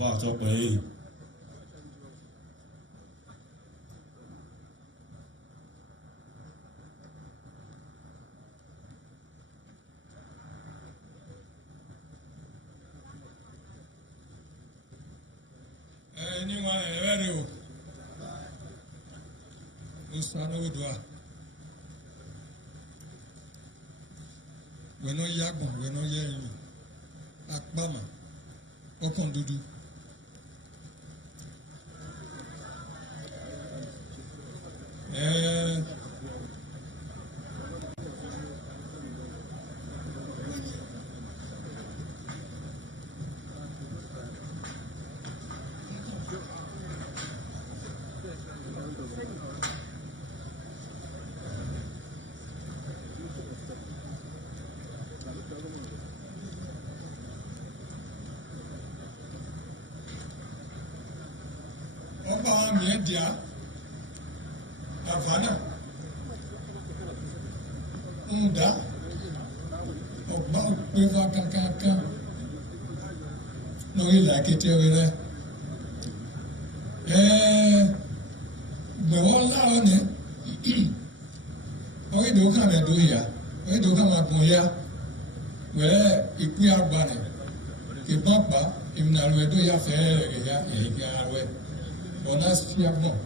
ọba àtọpẹ yìí. Anyone ready? This one we do. We no yagbon, we no yẹyin. Akpama, ọkàn dúdú. Ọba wa mìíràn di àfààní ń dá ọgbà òpè wa kankan lórí ilẹ̀ akété rẹ gbẹ̀wọ́ láwọn ní orí ìdòwò kan rẹ̀ dóyè ya orí ìdòwò kan máa gùn ya wẹ́ẹ́ ìpín àgbà rẹ̀ kì í bọ́ pa ìmìnira rẹ̀ dóyè fẹ́ẹ́ rẹ̀ ya ìrìnkì ara rẹ̀. On a si abon,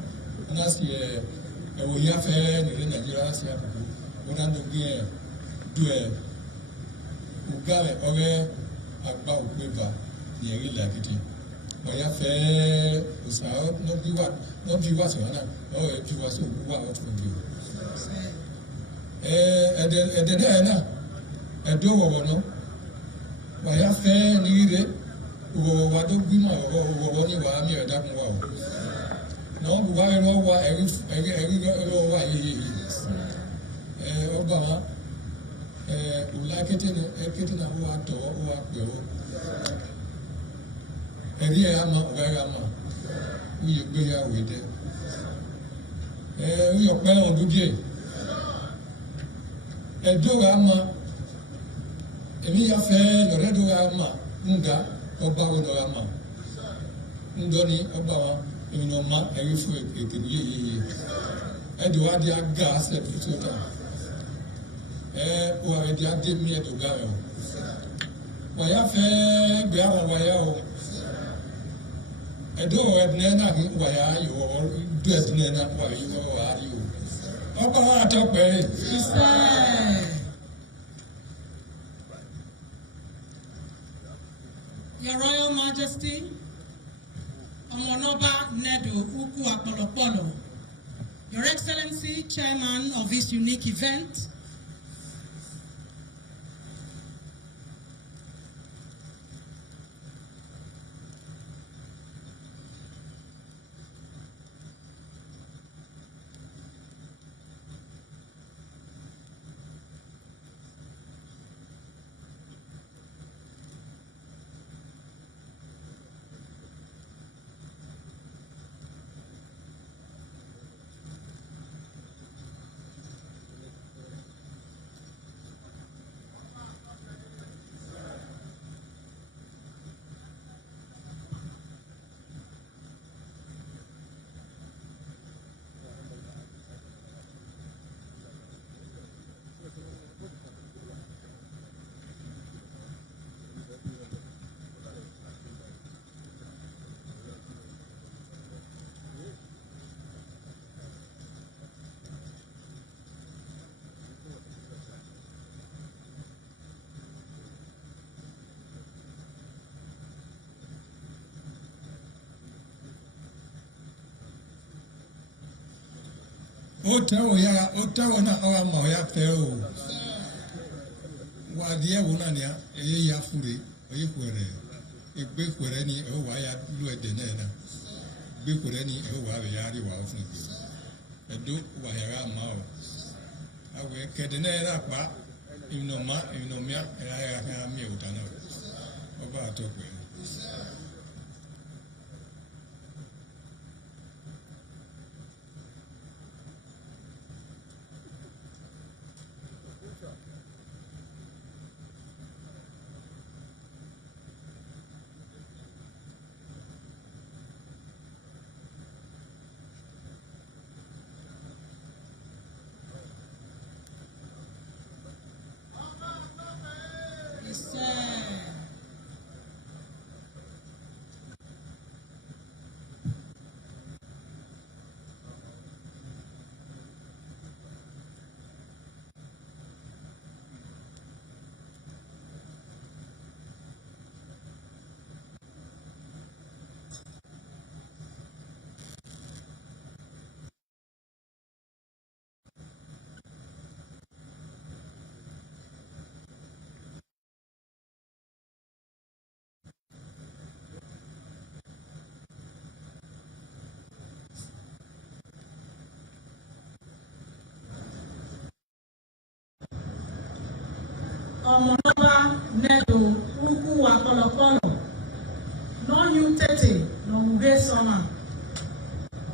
on a si on y a fait le Nigeria si abon. On a donc deux ou gars aurait agba ou peva yeri la kiti. On y a fait ça non plus voir ça là. Oh et puis voir ça ou voir autre chose. Et de là et deux non. On y a fait l'idée ou va donc bien ou ni va mi da kun wa o. Non, vous voyez, on voit, Obama, ou la quête n'a pas de tort ou à peur. Et il y a un man, oui, il y a oui, oui, on peut en douter. Et deux ramas, et il y a fait le red rama, un gars, Obama de rama. Nous donnons Obama. Minoma every food it can be Edward the gas every total. Or I did me to go. Why have be our way? I don't have Nana, why are you or dress Nana, why you are you? About a way. Your Royal Majesty. Omonoba Nedo Uku Apolopolo, Your Excellency, Chairman of this unique event, Otawo na awa ma ya fe o. Wa die wo na nia e ya fure oyi kwere. Egbe kwere ni o wa ya lu ede na na. Egbe kwere ni o wa ya ri wa fun ke. Edo wa ya ra ma o. Awe kede na ra pa inomia ya mi o ta na. Oba to pe. Omonoba Nedo Uku Akolokono, no new tete, no muge soma.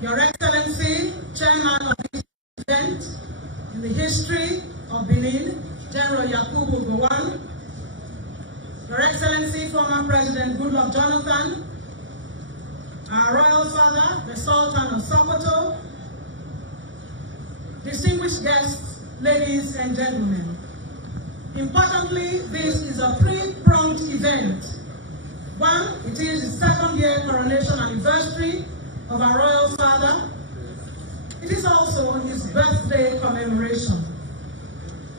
Your Excellency, Chairman of this event, in the history of Benin, General Yakubu Gowon, Your Excellency, former President Goodluck Jonathan, our Royal Father, the Sultan of Sokoto, distinguished guests, ladies and gentlemen. Importantly, this is a three-pronged event. One, it is the second year coronation anniversary of our Royal Father. It is also his birthday commemoration.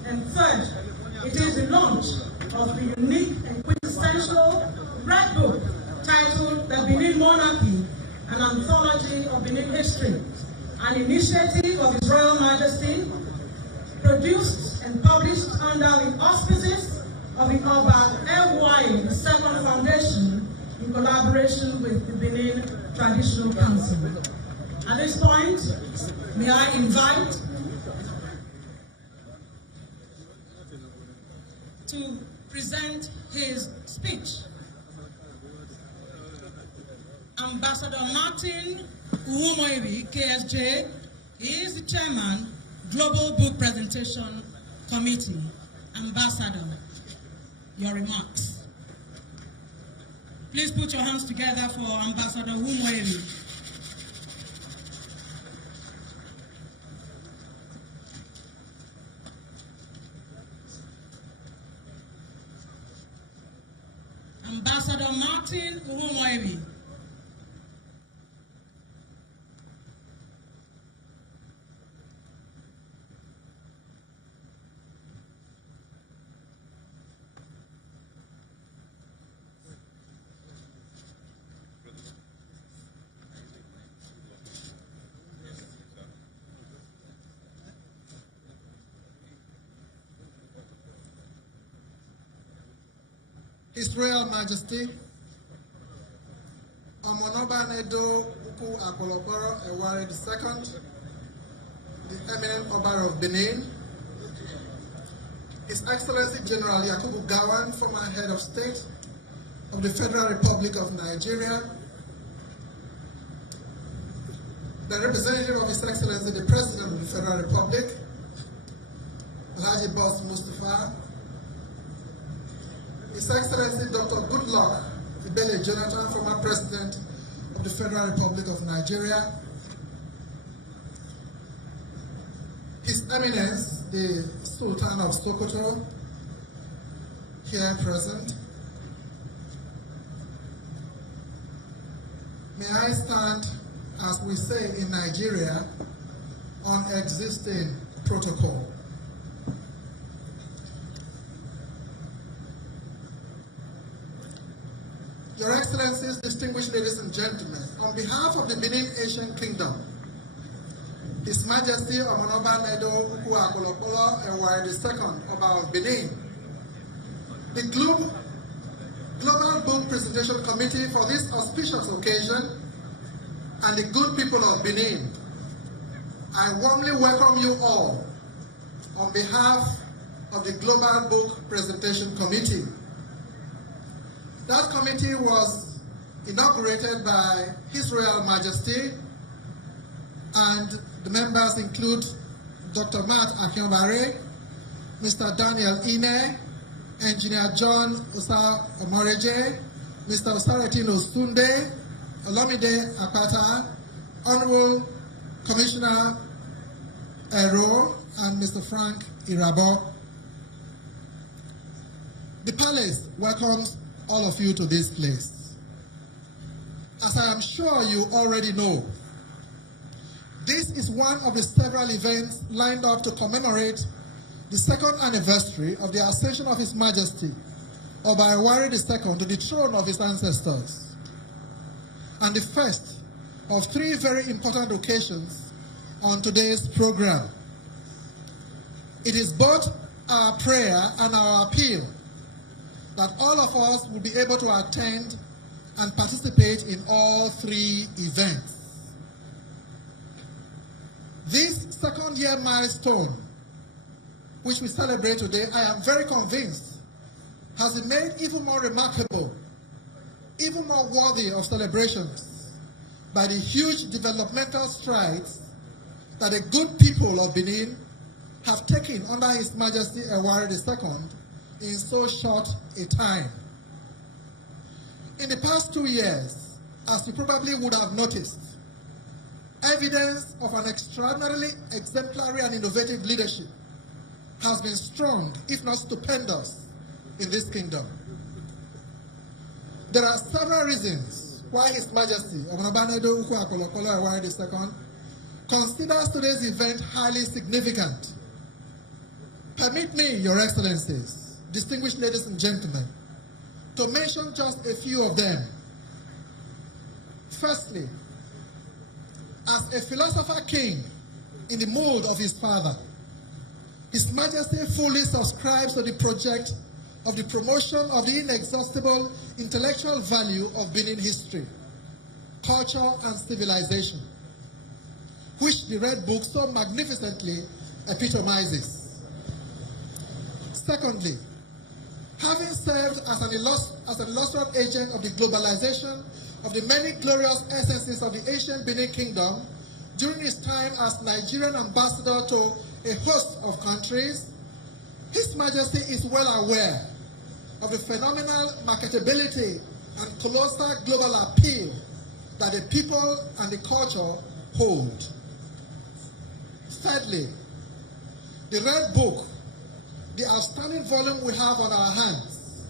And third, it is the launch of the unique and quintessential Red Book titled The Benin Monarchy, an anthology of Benin history, an initiative of His Royal Majesty, produced and published under the auspices of the OBA of the Second Foundation, in collaboration with the Benin Traditional Council. At this point, may I invite to present his speech Ambassador Martin Uwomoiri, KSJ. He is the chairman, Global Book Presentation Committee. Ambassador, your remarks. Please put your hands together for Ambassador Uwomoiri. Ambassador Martin Uwomoiri. His Royal Majesty, Omonoba Nedo Uku Akolokoro Ewari II, the eminent Oba of Benin, His Excellency General Yakubu Gowon, former Head of State of the Federal Republic of Nigeria, the representative of His Excellency the President of the Federal Republic, Alhaji Boss Mustafa, His Excellency Dr. Goodluck Jonathan, former President of the Federal Republic of Nigeria, His Eminence, the Sultan of Sokoto, here present. May I stand, as we say in Nigeria, on existing protocol. Your Excellencies, distinguished ladies and gentlemen, on behalf of the Benin Asian Kingdom, His Majesty Omonoba Nedo Uku Akolokolo Ewari II, Oba of Benin, the Global Book Presentation Committee for this auspicious occasion, and the good people of Benin, I warmly welcome you all on behalf of the Global Book Presentation Committee. That committee was inaugurated by His Royal Majesty, and the members include Dr. Matt Akinobare, Mr. Daniel Ine, Engineer John Osa Omoreje, Mr. Osaretin Osunde, Olomide Akpata, Honorable Commissioner Ero, and Mr. Frank Irabo. The palace welcomes all of you to this place. As I am sure you already know, this is one of the several events lined up to commemorate the second anniversary of the ascension of His Majesty, Oba Ewari II, to the throne of his ancestors, and the first of three very important occasions on today's program. It is both our prayer and our appeal that all of us will be able to attend and participate in all three events. This second year milestone, which we celebrate today, I am very convinced has been made even more remarkable, even more worthy of celebrations by the huge developmental strides that the good people of Benin have taken under His Majesty Ewari II in so short a time. In the past 2 years, as you probably would have noticed, evidence of an extraordinarily exemplary and innovative leadership has been strong, if not stupendous, in this kingdom. There are several reasons why His Majesty Omonobanedo Ukwu Akolokolo Ewari II considers today's event highly significant. Permit me, Your Excellencies, distinguished ladies and gentlemen, to mention just a few of them. Firstly, as a philosopher king in the mold of his father, His Majesty fully subscribes to the project of the promotion of the inexhaustible intellectual value of Benin history, culture, and civilization, which the Red Book so magnificently epitomizes. Secondly, having served as an illustrious agent of the globalization of the many glorious essences of the ancient Benin Kingdom during his time as Nigerian ambassador to a host of countries, His Majesty is well aware of the phenomenal marketability and colossal global appeal that the people and the culture hold. Thirdly, the Red Book, the outstanding volume we have on our hands,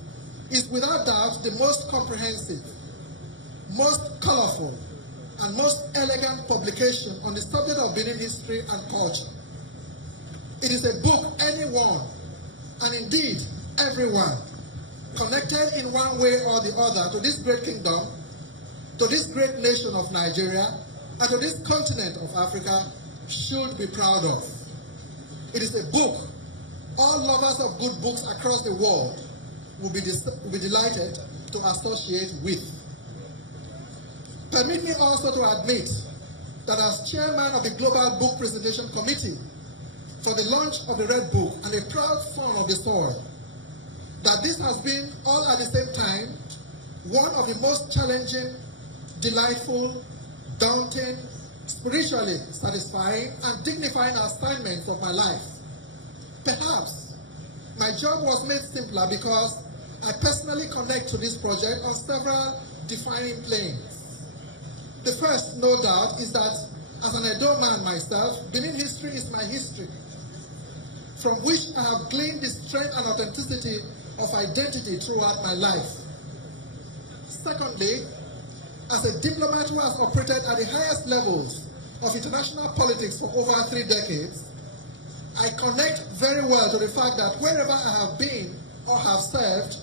is without doubt the most comprehensive, most colorful, and most elegant publication on the subject of Benin history and culture. It is a book anyone, and indeed everyone, connected in one way or the other to this great kingdom, to this great nation of Nigeria, and to this continent of Africa should be proud of. It is a book all lovers of good books across the world will be delighted to associate with. Permit me also to admit that as chairman of the Global Book Presentation Committee for the launch of the Red Book and a proud son of the soil, that this has been all at the same time one of the most challenging, delightful, daunting, spiritually satisfying, and dignifying assignments of my life. Perhaps my job was made simpler because I personally connect to this project on several defining planes. The first, no doubt, is that as an Edo man myself, Benin history is my history, from which I have gleaned the strength and authenticity of identity throughout my life. Secondly, as a diplomat who has operated at the highest levels of international politics for over 3 decades, I connect very well to the fact that wherever I have been or have served,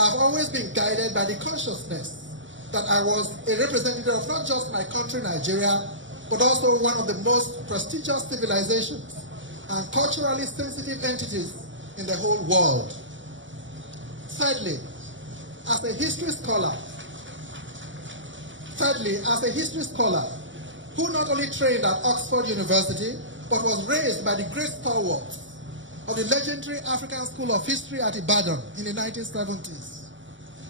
I have always been guided by the consciousness that I was a representative of not just my country, Nigeria, but also one of the most prestigious civilizations and culturally sensitive entities in the whole world. Thirdly, as a history scholar who not only trained at Oxford University, but was raised by the great stalwarts of the legendary African School of History at Ibadan in the 1970s,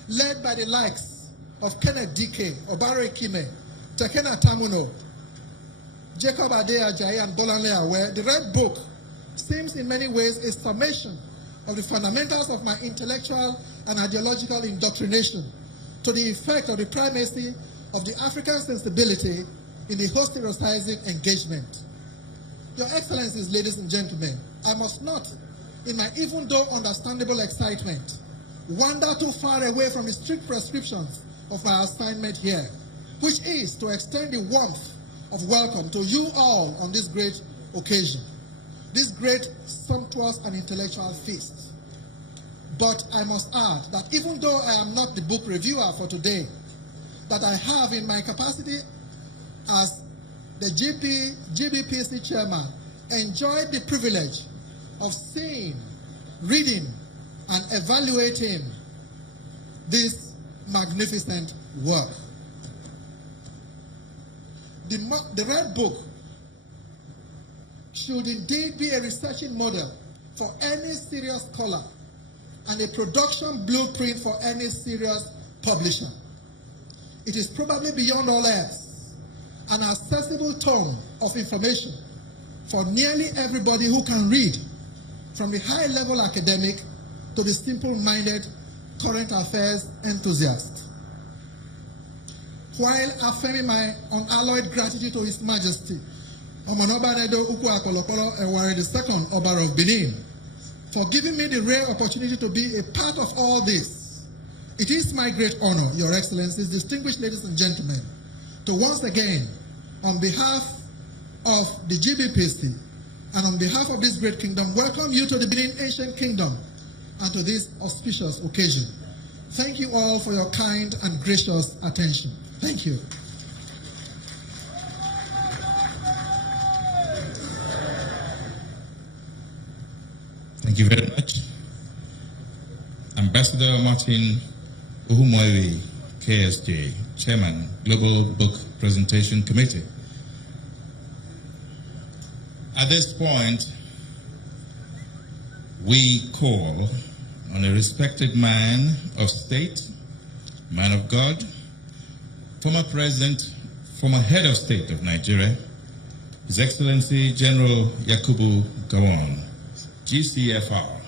led by the likes of Kenneth Dike, Obaro Ekime, Tekena Tamuno, Jacob Ade Ajayi, and Bolanle Awe, the Red Book seems in many ways a summation of the fundamentals of my intellectual and ideological indoctrination to the effect of the primacy of the African sensibility in the host-hostizing engagement. Your Excellencies, ladies and gentlemen, I must not, in my even though understandable excitement, wander too far away from the strict prescriptions of my assignment here, which is to extend the warmth of welcome to you all on this great occasion, this great, sumptuous, and intellectual feast. But I must add that even though I am not the book reviewer for today, that I have in my capacity as the GBPC chairman enjoyed the privilege of seeing, reading, and evaluating this magnificent work. The Red Book should indeed be a researching model for any serious scholar and a production blueprint for any serious publisher. It is probably beyond all else an accessible tome of information for nearly everybody who can read, from the high-level academic to the simple-minded current affairs enthusiast. While affirming my unalloyed gratitude to His Majesty, Omanoba Nedo Ukwu Akolokolo Eware II, Oba of Benin, for giving me the rare opportunity to be a part of all this. It is my great honor, Your Excellencies, distinguished ladies and gentlemen, to once again, on behalf of the GBPC and on behalf of this great kingdom, welcome you to the Benin Ancient Kingdom and to this auspicious occasion. Thank you all for your kind and gracious attention. Thank you. Thank you very much. Ambassador Martin Uhumoiwi, KSJ, Chairman, Global Book Presentation Committee. At this point, we call on a respected man of state, man of God, former president, former head of state of Nigeria, His Excellency General Yakubu Gowon, GCFR,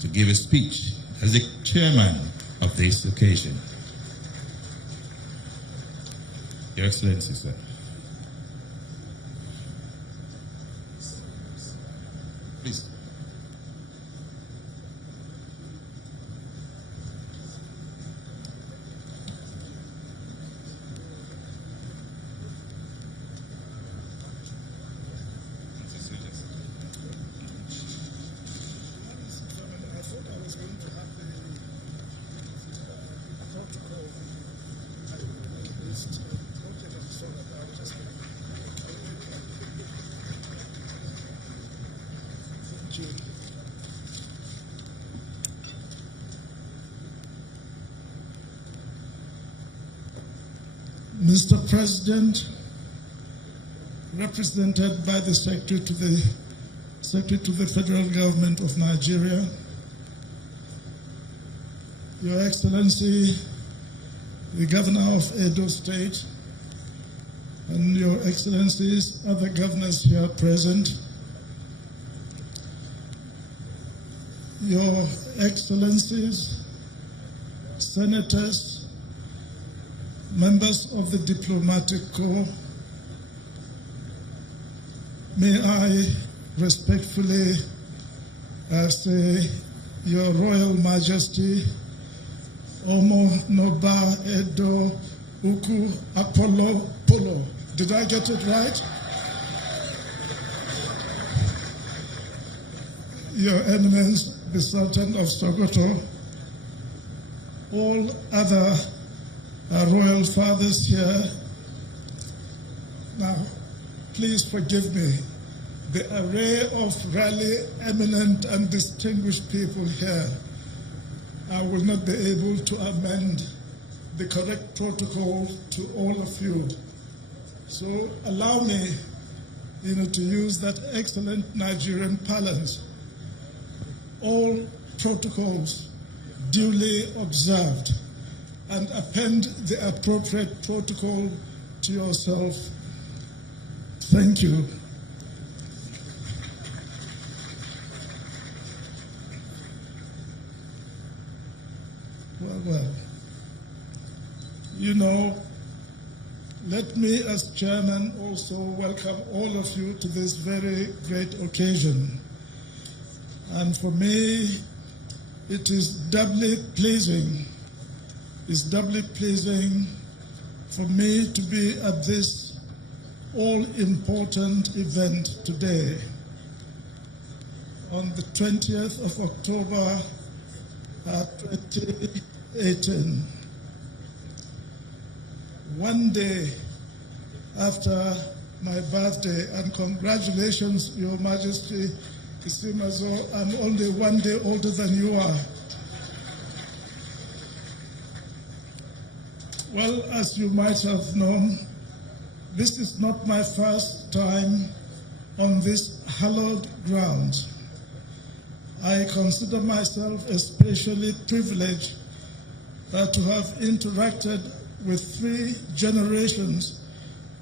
to give a speech as the chairman of this occasion. Your Excellency, sir. Please. Mr. President, represented by the Secretary to the Federal Government of Nigeria, Your Excellency, the Governor of Edo State, and Your Excellencies, other governors here present, Your Excellencies, Senators, members of the diplomatic corps, may I respectfully say, Your Royal Majesty, Omo Noba Edo Ukwu Apollo Polo. Did I get it right? Your Eminence, the Sultan of Sokoto, all other royal fathers here. Now, please forgive me. The array of really eminent and distinguished people here, I will not be able to amend the correct protocol to all of you. So allow me, to use that excellent Nigerian parlance. All protocols duly observed, and append the appropriate protocol to yourself. Thank you. Well, let me as chairman also welcome all of you to this very great occasion. And for me, it is doubly pleasing. It's doubly pleasing for me to be at this all-important event today. On the 20th of October 2018, one day after my birthday, and congratulations, Your Majesty, Isimazo, I'm only one day older than you are. Well, as you might have known, this is not my first time on this hallowed ground. I consider myself especially privileged to have interacted with 3 generations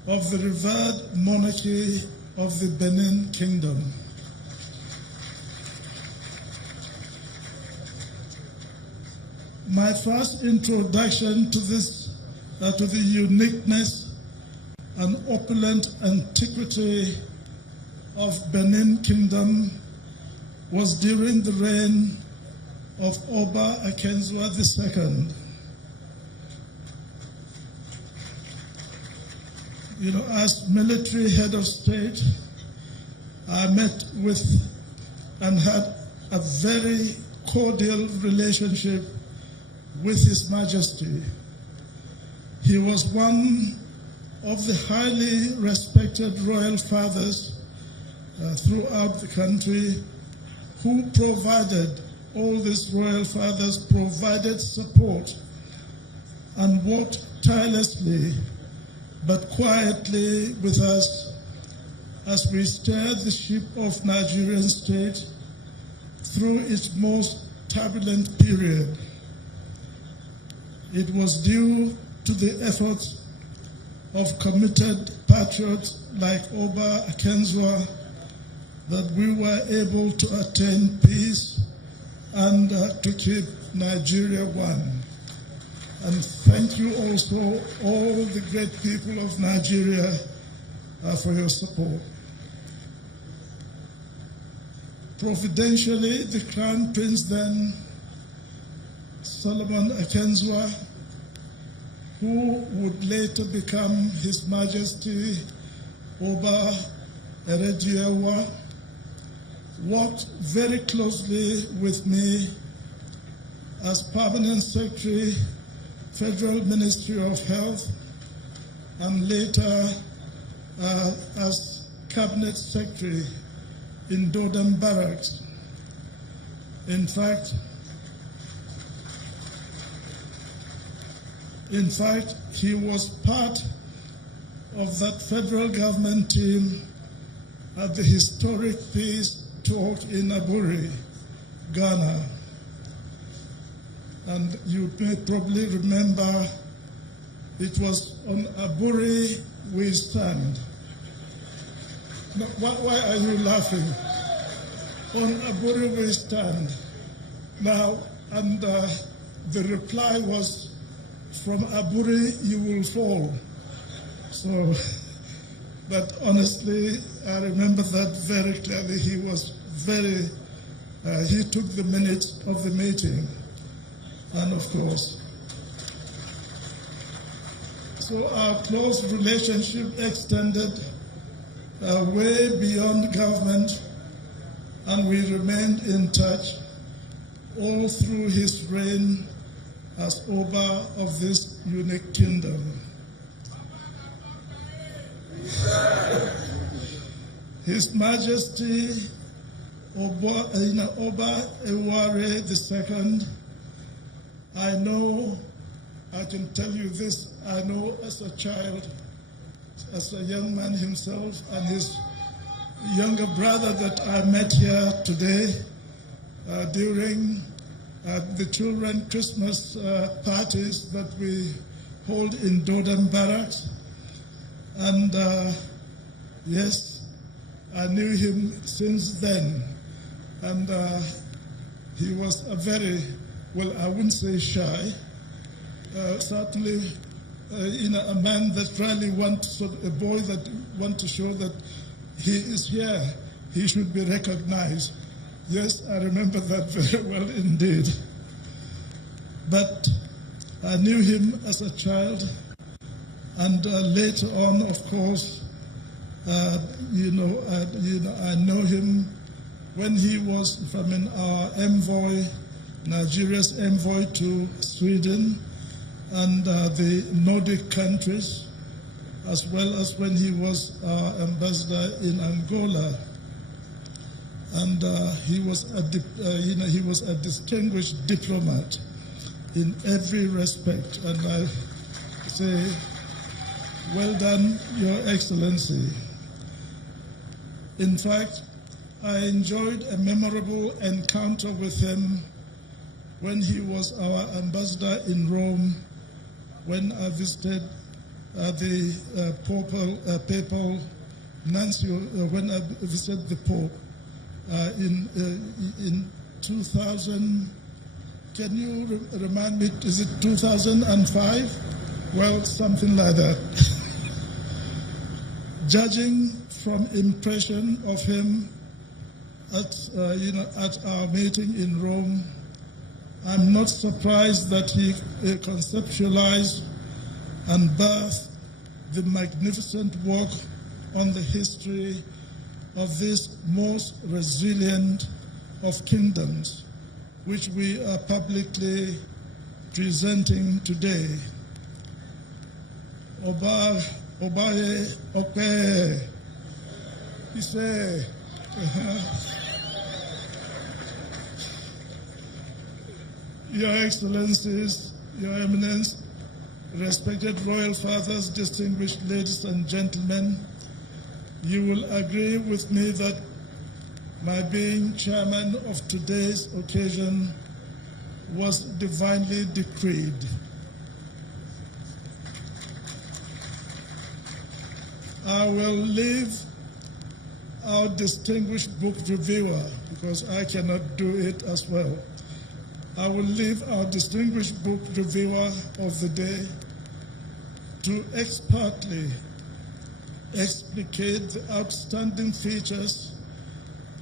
of the revered monarchy of the Benin Kingdom. My first introduction to the uniqueness and opulent antiquity of Benin Kingdom was during the reign of OBA II. As military head of state, I met with and had a very cordial relationship with His Majesty. He was one of the highly respected royal fathers throughout the country who provided, all these royal fathers provided support and worked tirelessly but quietly with us as we steered the ship of Nigerian state through its most turbulent period. It was due to the efforts of committed patriots like OBA Akenzwa that we were able to attain peace and to keep Nigeria one. And thank you also, all the great people of Nigeria, for your support. Providentially, the Crown Prince then, Solomon Akenzwa, who would later become His Majesty Oba Erediewa, worked very closely with me as Permanent Secretary, Federal Ministry of Health, and later as Cabinet Secretary in Dodem Barracks. In fact, he was part of that federal government team at the historic peace talk in Aburi, Ghana. And you may probably remember it was on Aburi we stand. No, why are you laughing? On Aburi we stand. Now, and the reply was, from Aburi you will fall. So, but honestly, I remember that very clearly. He was very, he took the minutes of the meeting. And of course, so our close relationship extended way beyond government, and we remained in touch all through his reign as Oba of this unique kingdom. His Majesty Oba Eware II, I can tell you this, I know as a child, as a young man himself, and his younger brother that I met here today during the children Christmas parties that we hold in Dodem Barracks. And yes, I knew him since then. And he was a very, well, I wouldn't say shy, certainly a man that really wants, a boy that wants to show that he is here, he should be recognized. Yes, I remember that very well indeed. But I knew him as a child, and later on, of course, I know him when he was, our envoy, Nigeria's envoy to Sweden and the Nordic countries, as well as when he was our ambassador in Angola. And he was a distinguished diplomat in every respect. And I say, well done, Your Excellency. In fact, I enjoyed a memorable encounter with him when he was our ambassador in Rome, when I visited the papal nuncio, when I visited the Pope in 2000. Can you remind me, is it 2005? Well, something like that. Judging from impression of him at our meeting in Rome, I'm not surprised that he conceptualized and birthed the magnificent work on the history of this most resilient of kingdoms, which we are publicly presenting today. Obaye Okwe, he said, Your Excellencies, Your Eminence, respected royal fathers, distinguished ladies and gentlemen, you will agree with me that my being chairman of today's occasion was divinely decreed. I will leave our distinguished book reviewer, because I cannot do it as well. I will leave our distinguished book reviewer of the day to expertly explicate the outstanding features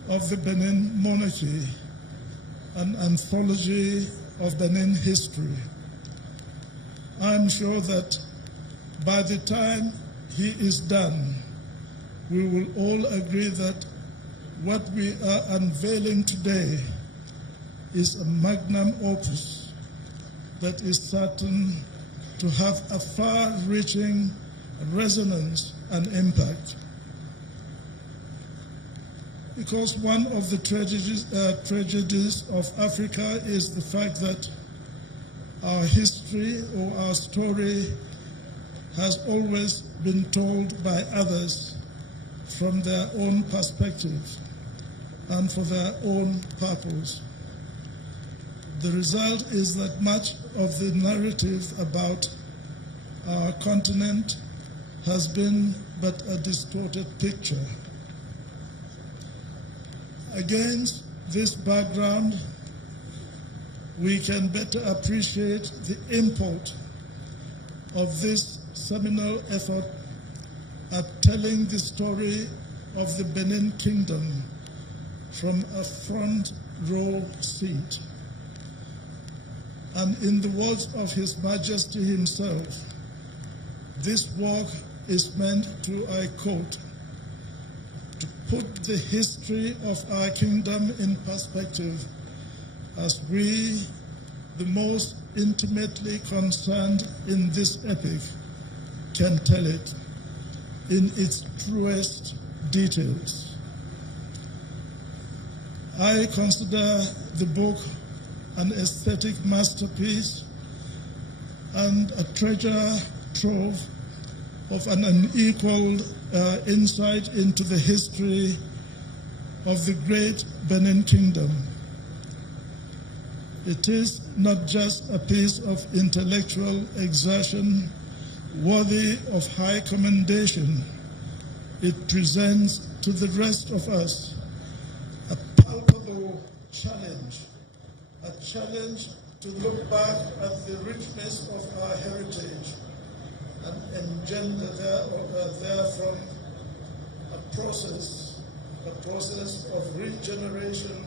of the Benin monarchy, an anthology of Benin history. I'm sure that by the time he is done, we will all agree that what we are unveiling today is a magnum opus that is certain to have a far-reaching resonance and impact. Because one of the tragedies of Africa is the fact that our history or our story has always been told by others from their own perspective and for their own purpose. The result is that much of the narrative about our continent has been but a distorted picture. Against this background, we can better appreciate the import of this seminal effort at telling the story of the Benin Kingdom from a front row seat. And in the words of His Majesty himself, this work is meant to, I quote, to put the history of our kingdom in perspective as we, the most intimately concerned in this epic, can tell it in its truest details. I consider the book an aesthetic masterpiece and a treasure trove of an unequaled insight into the history of the great Benin Kingdom. It is not just a piece of intellectual exertion worthy of high commendation. It presents to the rest of us a palpable challenge, a challenge to look back at the richness of our heritage and engender therefrom a process of regeneration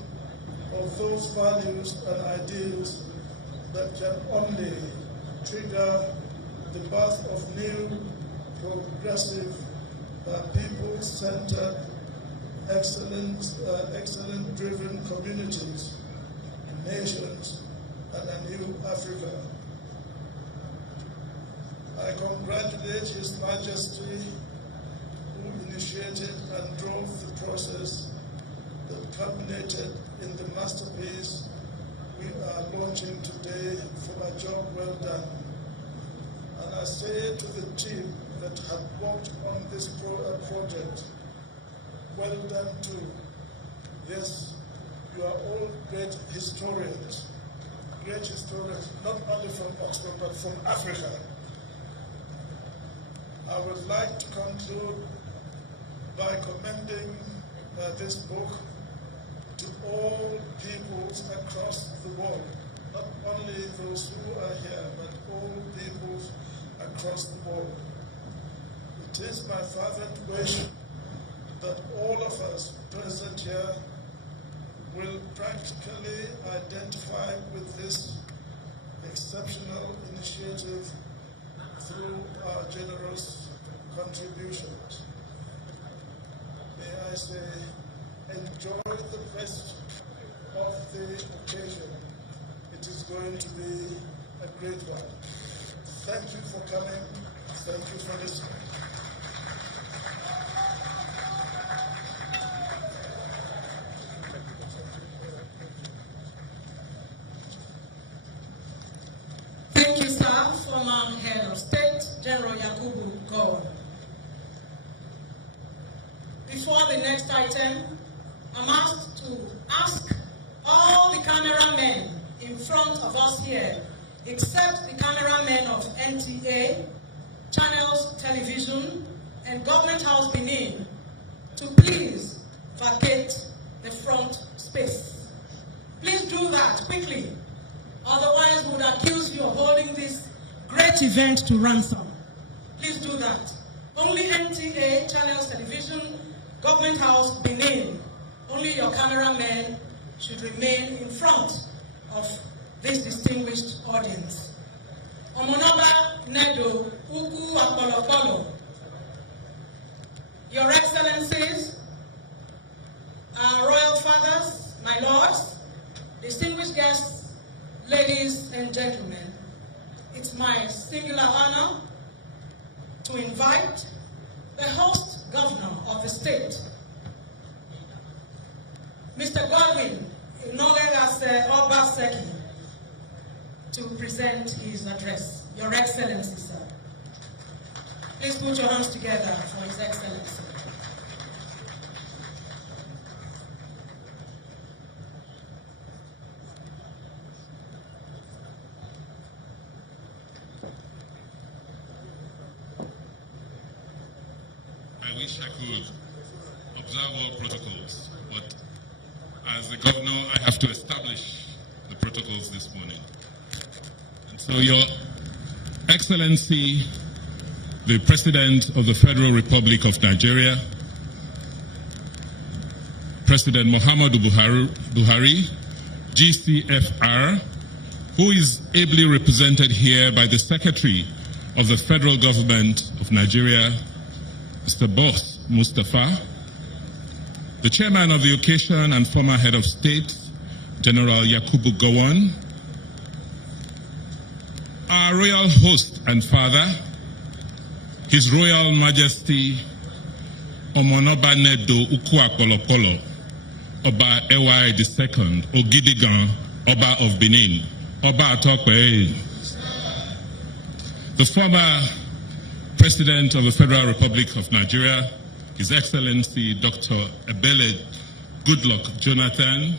of those values and ideals that can only trigger the birth of new, progressive, people-centered, excellent-driven communities, nations, and a new Africa. I congratulate His Majesty, who initiated and drove the process that culminated in the masterpiece we are launching today for a job well done. And I say to the team that had worked on this project, well done too. Yes, you are all great historians, not only from Oxford, but from Africa. I would like to conclude by commending this book to all peoples across the world, not only those who are here, but all peoples across the world. It is my fervent wish that all of us present here will practically identify with this exceptional initiative through our generous contributions. May I say, enjoy the best of the occasion. It is going to be a great one. Thank you for coming. Thank you for listening. Thank you, sir, former Head of State, General Yakubu Gowon. Before the next item, I'm asked to ask all the cameramen in front of us here, except the cameramen of NTA, Channels Television, and Government House Benin, to please vacate the front space. Please do that quickly. Otherwise, we would accuse you of holding this great event to ransom. Please do that. Only NTA, Channels Television, Government House, Benin. Only your cameramen should remain in front of this distinguished audience. Omonoba Nedo Uku Apolopolo. Your Excellencies, our Royal Fathers, my Lords, distinguished guests, ladies and gentlemen, it's my singular honor to invite the host governor of the state, Mr. Godwin Inolega Obaseki, to present his address. Your Excellency, sir. Please put your hands together for His Excellency. I wish I could observe all protocols, but as the governor, I have to establish the protocols this morning. And so, Your Excellency, the President of the Federal Republic of Nigeria, President Muhammadu Buhari, GCFR, who is ably represented here by the Secretary of the Federal Government of Nigeria, Mr. Boss Mustafa, the Chairman of the occasion and former Head of State, General Yakubu Gowon, our Royal Host and Father, His Royal Majesty Omonoba Nedo Ukuapolopolo, Oba Ewa II, Ogidigan, Oba of Benin, Oba Atokwe, the former President of the Federal Republic of Nigeria, His Excellency Dr. Ebele Goodluck Jonathan,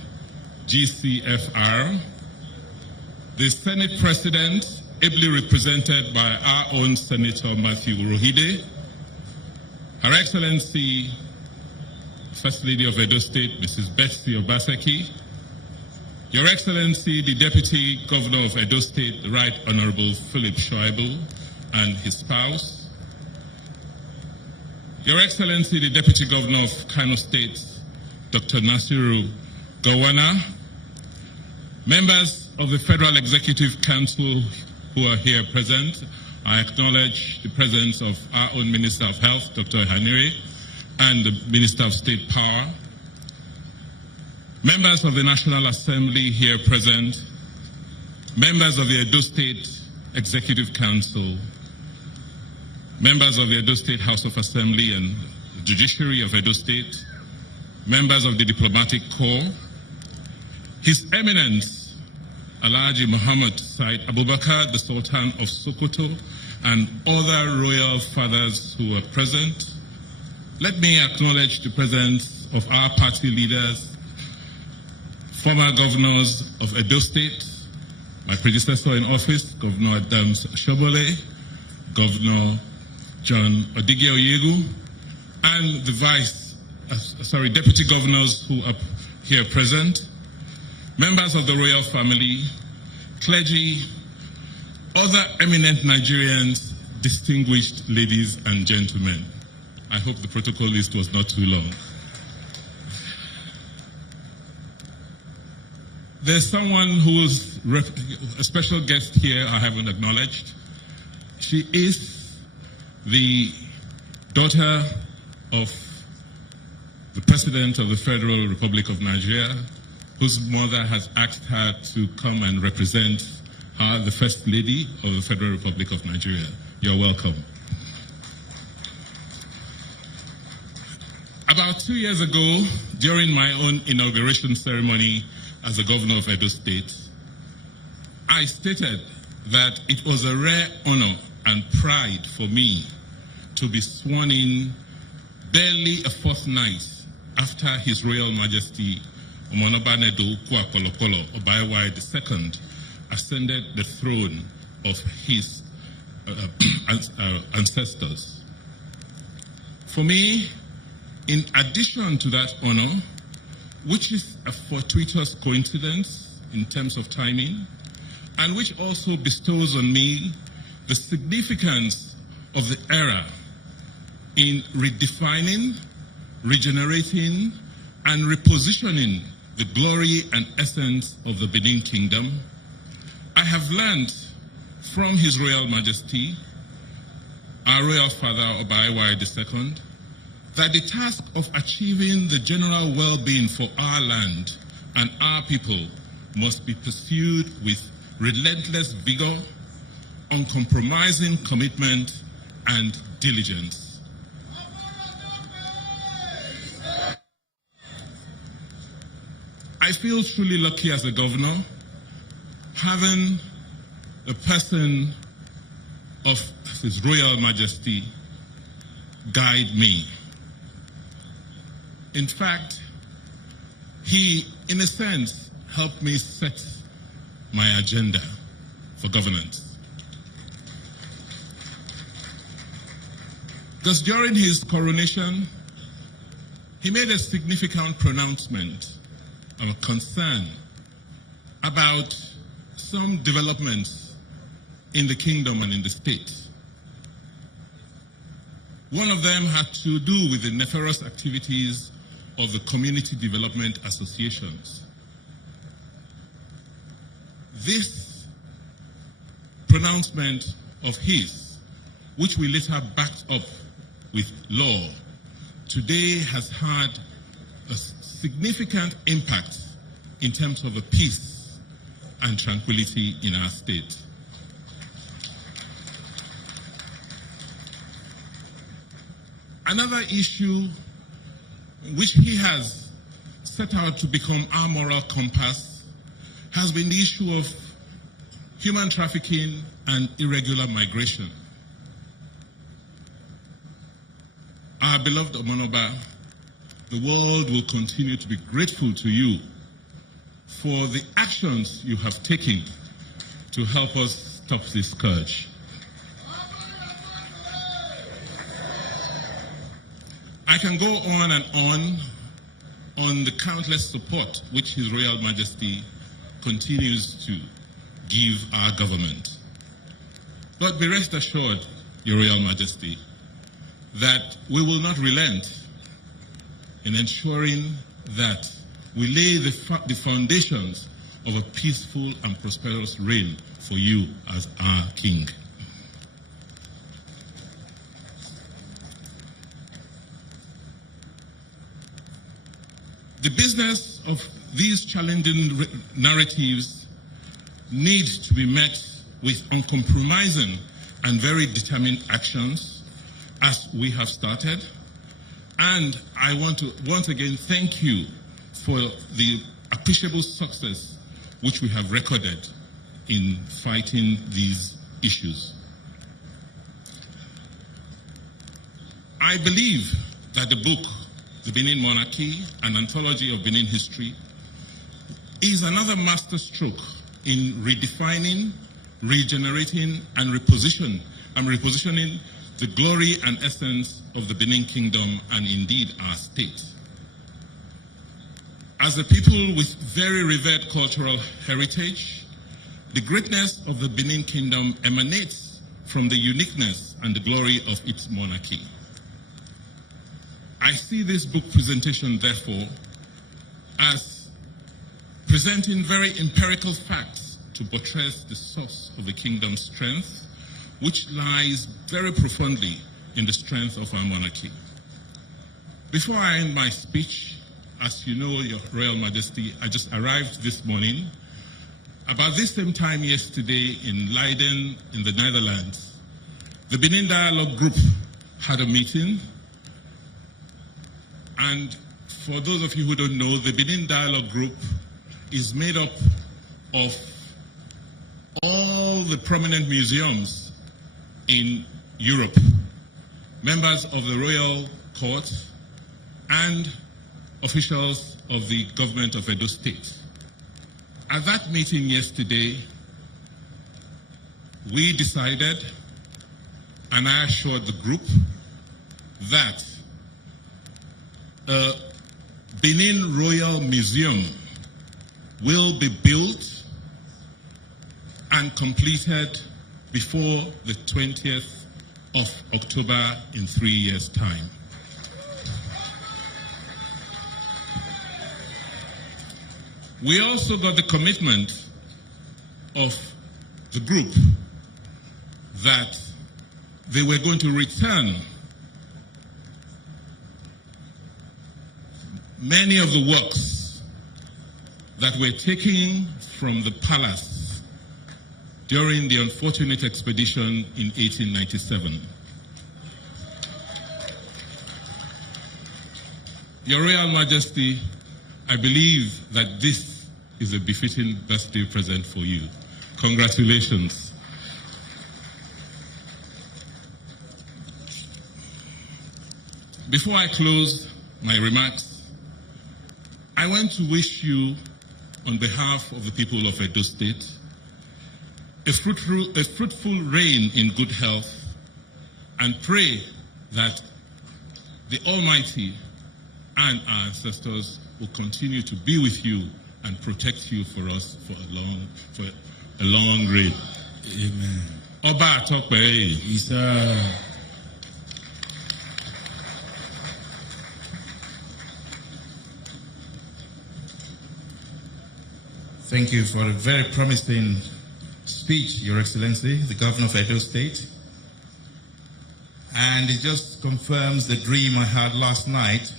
GCFR, the Senate President, ably represented by our own Senator Matthew Rohide, Her Excellency First Lady of Edo State, Mrs. Betsy Obaseki, Your Excellency the Deputy Governor of Edo State, the Right Honorable Philip Shoaibu, and his spouse, Your Excellency the Deputy Governor of Kano State, Dr. Nasiru Gowon, members of the Federal Executive Council who are here present, I acknowledge the presence of our own Minister of Health, Dr. Hanire, and the Minister of State Power, members of the National Assembly here present, members of the Edo State Executive Council, members of the Edo State House of Assembly and the Judiciary of Edo State, members of the Diplomatic Corps, His Eminence Alhaji Muhammad Said Abubakar, the Sultan of Sokoto, and other royal fathers who are present. Let me acknowledge the presence of our party leaders former governors of Edo State, my predecessor in office, Governor Adams Shobole, Governor John Odige Oyegu, and the deputy governors who are here present, members of the royal family, clergy, other eminent Nigerians, distinguished ladies and gentlemen. I hope the protocol list was not too long. There's someone who's a special guest here I haven't acknowledged. She is the daughter of the President of the Federal Republic of Nigeria, whose mother has asked her to come and represent her, the First Lady of the Federal Republic of Nigeria. You're welcome. About 2 years ago, during my own inauguration ceremony as the governor of Edo State, I stated that it was a rare honor and pride for me to be sworn in barely a fortnight after His Royal Majesty Omonoba Nedo Ukwu-Akolokolo Obaewa II ascended the throne of his ancestors. For me, in addition to that honor, which is a fortuitous coincidence in terms of timing, and which also bestows on me the significance of the era in redefining, regenerating, and repositioning the glory and essence of the Benin Kingdom, I have learned from His Royal Majesty, our Royal Father Obaewa II, that the task of achieving the general well-being for our land and our people must be pursued with relentless vigor, uncompromising commitment, and diligence. I feel truly lucky as a governor, having a person of His Royal Majesty guide me. In fact, he, in a sense, helped me set my agenda for governance. Because during his coronation, he made a significant pronouncement of a concern about some developments in the kingdom and in the state. One of them had to do with the nefarious activities of the community development associations. This pronouncement of his, which we later backed up with law, today has had a significant impact in terms of the peace and tranquility in our state. Another issue which he has set out to become our moral compass has been the issue of human trafficking and irregular migration. Our beloved Omonoba, the world will continue to be grateful to you for the actions you have taken to help us stop this scourge. I can go on and on the countless support which His Royal Majesty continues to give our government. But be rest assured, Your Royal Majesty, that we will not relent in ensuring that we lay the foundations of a peaceful and prosperous reign for you as our King. The business of these challenging narratives needs to be met with uncompromising and very determined actions, as we have started. And I want to once again thank you for the appreciable success which we have recorded in fighting these issues. I believe that the book, The Benin Monarchy, an anthology of Benin history, is another masterstroke in redefining, regenerating, and repositioning the glory and essence of the Benin Kingdom and indeed our state. As a people with very revered cultural heritage, the greatness of the Benin Kingdom emanates from the uniqueness and the glory of its monarchy. I see this book presentation, therefore, as presenting very empirical facts to buttress the source of the kingdom's strength, which lies very profoundly in the strength of our monarchy. Before I end my speech, as you know, Your Royal Majesty, I just arrived this morning. About this same time yesterday in Leiden, in the Netherlands, the Benin Dialogue Group had a meeting. And for those of you who don't know, the Benin Dialogue Group is made up of all the prominent museums in Europe, members of the Royal Court, and officials of the government of Edo State. At that meeting yesterday, we decided, and I assured the group, that a Benin Royal Museum will be built and completed before the 20th of October in 3 years' time. We also got the commitment of the group that they were going to return many of the works that were taken from the palace during the unfortunate expedition in 1897. Your Royal Majesty, I believe that this is a befitting birthday present for you. Congratulations. Before I close my remarks, I want to wish you, on behalf of the people of Edo State, a fruitful reign in good health, and pray that the Almighty and our ancestors will continue to be with you and protect you for us for a long reign. Amen. Oba Atokpe. Isa. Thank you for a very promising speech, Your Excellency, the Governor of Edo State. And it just confirms the dream I had last night,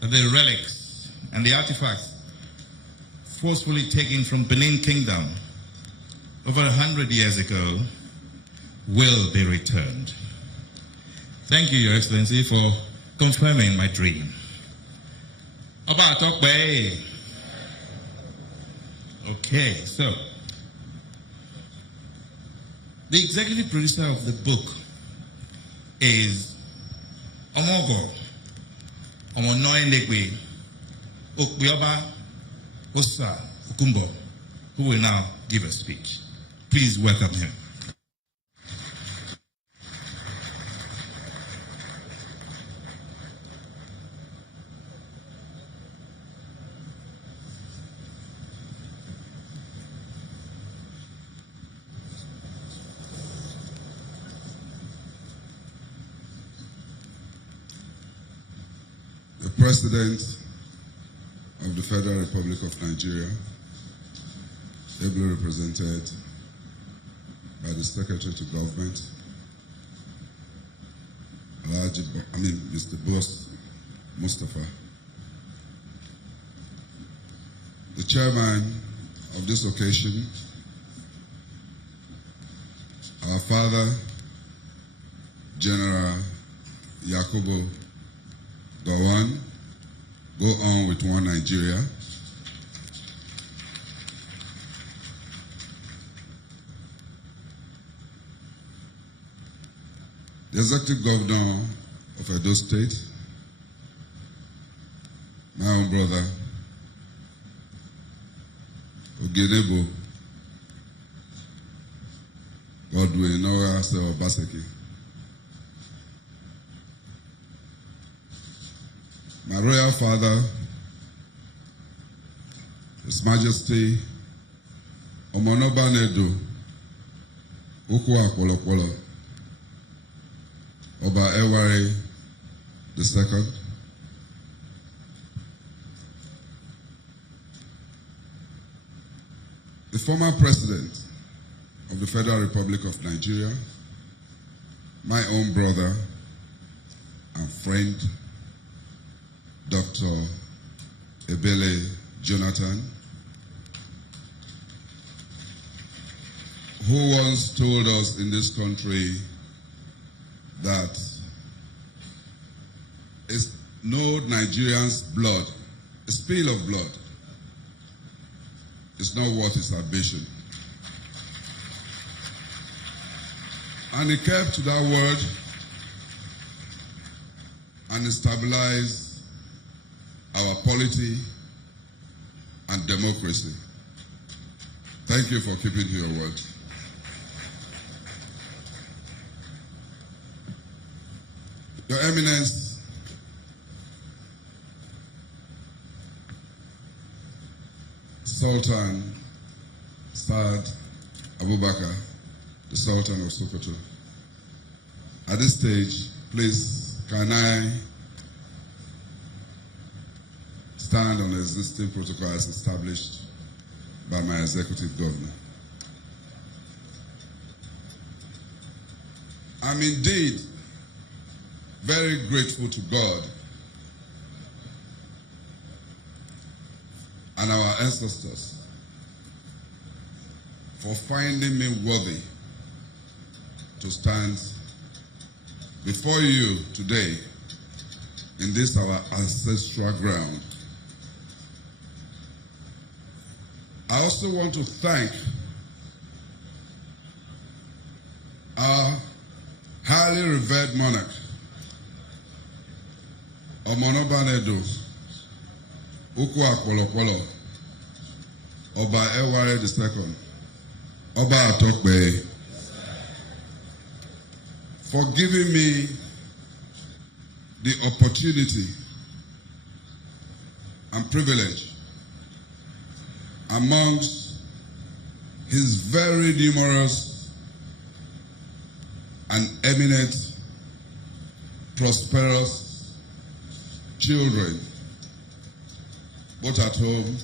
that the relics and the artifacts forcefully taken from Benin Kingdom over 100 years ago will be returned. Thank you, Your Excellency, for confirming my dream. Oba Atokpe. Okay, so the executive producer of the book is Omogo Omonoendegwe Okbioba Osa Okumbo, who will now give a speech. Please welcome him. The President of the Federal Republic of Nigeria, ably represented by the Secretary to Government, Mr. Boss Mustafa, the Chairman of this occasion, our Father, General Yakubu Gowon, go on with one Nigeria. The Executive Governor of Edo State, my own brother, Ogenebo, Godwin Owase Obaseki. My royal father, His Majesty Omonoba Nedo Ukwa Polopolo Oba Ewari II, the former president of the Federal Republic of Nigeria, my own brother and friend, Dr. Ebele Jonathan, who once told us in this country that no Nigerian's blood, a spill of blood, is not worth his ambition. And he kept to that word and he stabilized our polity and democracy. Thank you for keeping to your word. Your Eminence, Sultan Saad Abubakar, the Sultan of Sokoto. At this stage, please, can I stand on the existing protocol as established by my executive governor? I'm indeed very grateful to God and our ancestors for finding me worthy to stand before you today in this our ancestral ground. I also want to thank our highly revered monarch, Omonoba Nedo Ukwa Polopolo, Oba Ewari II, Oba Atokbe, for giving me the opportunity and privilege amongst his very numerous and eminent, prosperous children, both at home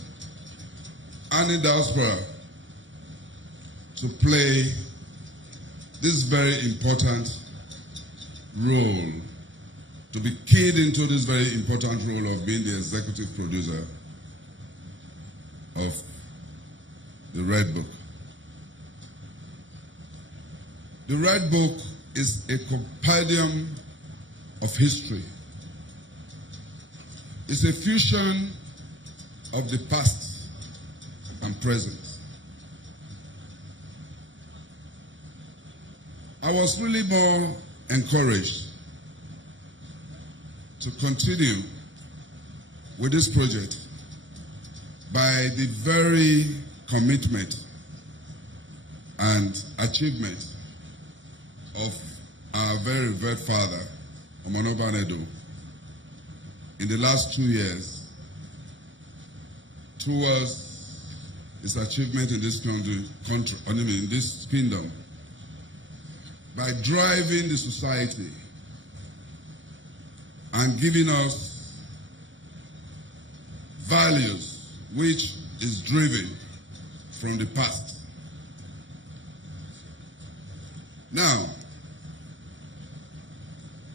and in diaspora, to play this very important role, to be keyed into this very important role of being the executive producer of the Red Book. The Red Book is a compendium of history. It's a fusion of the past and present. I was really more encouraged to continue with this project by the very commitment and achievement of our very revered father, Omonoba Nedo, in the last 2 years towards his achievement in this country, in this kingdom, by driving the society and giving us values which is driven from the past. Now,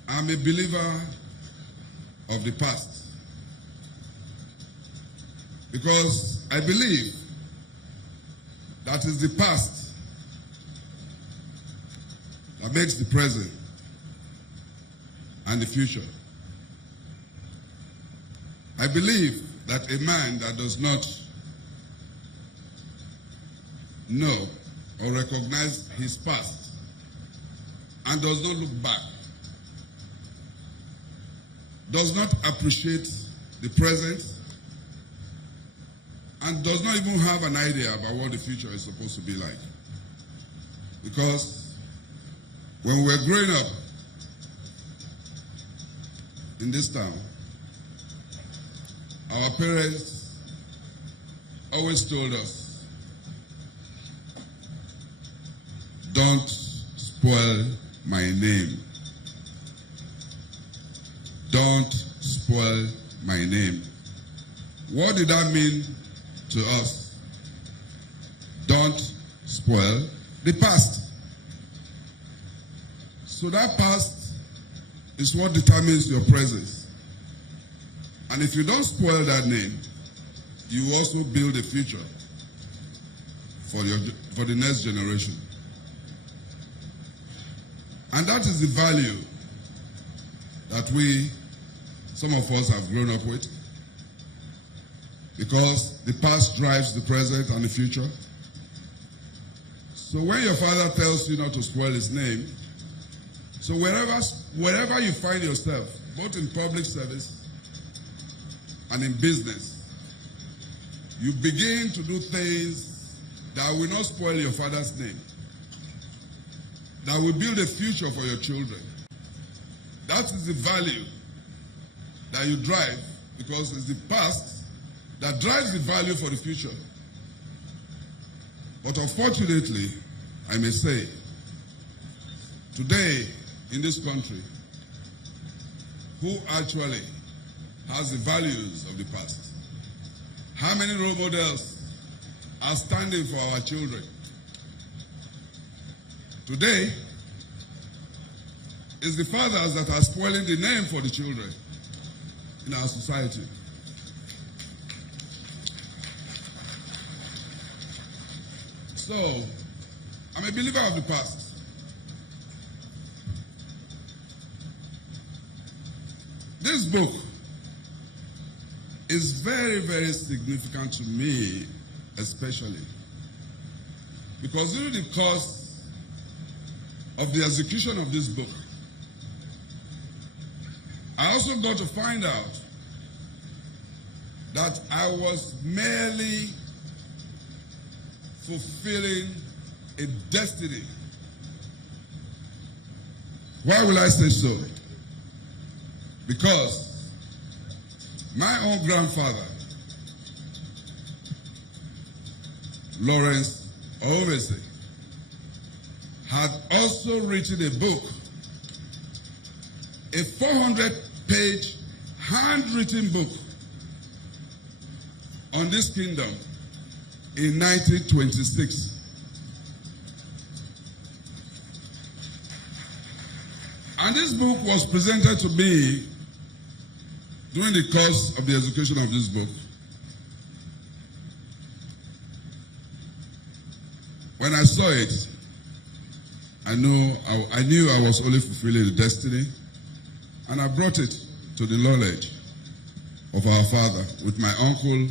I'm a believer of the past because I believe that is the past that makes the present and the future. I believe that a man that does not know or recognize his past and does not look back does not appreciate the present and does not even have an idea about what the future is supposed to be like. Because when we were growing up in this town, our parents always told us, don't spoil my name. Don't spoil my name. What did that mean to us? Don't spoil the past. So that past is what determines your presence. And if you don't spoil that name, you also build a future for the next generation. And that is the value that some of us have grown up with, because the past drives the present and the future. So when your father tells you not to spoil his name, so wherever you find yourself, both in public service and in business, you begin to do things that will not spoil your father's name, that will build a future for your children. That is the value that you drive, because it's the past that drives the value for the future. But unfortunately, I may say, today in this country, who actually has the values of the past? How many role models are standing for our children? Today, it's the fathers that are spoiling the name for the children in our society. So, I'm a believer of the past. This book is very, very significant to me, especially because during the course of the execution of this book, I also got to find out that I was merely fulfilling a destiny. Why will I say so? Because my own grandfather, Lawrence Owese, had also written a book, a 400-page handwritten book on this kingdom in 1926. And this book was presented to me during the course of the execution of this book. When I saw it, I knew I was only fulfilling the destiny, and I brought it to the knowledge of our father with my uncle,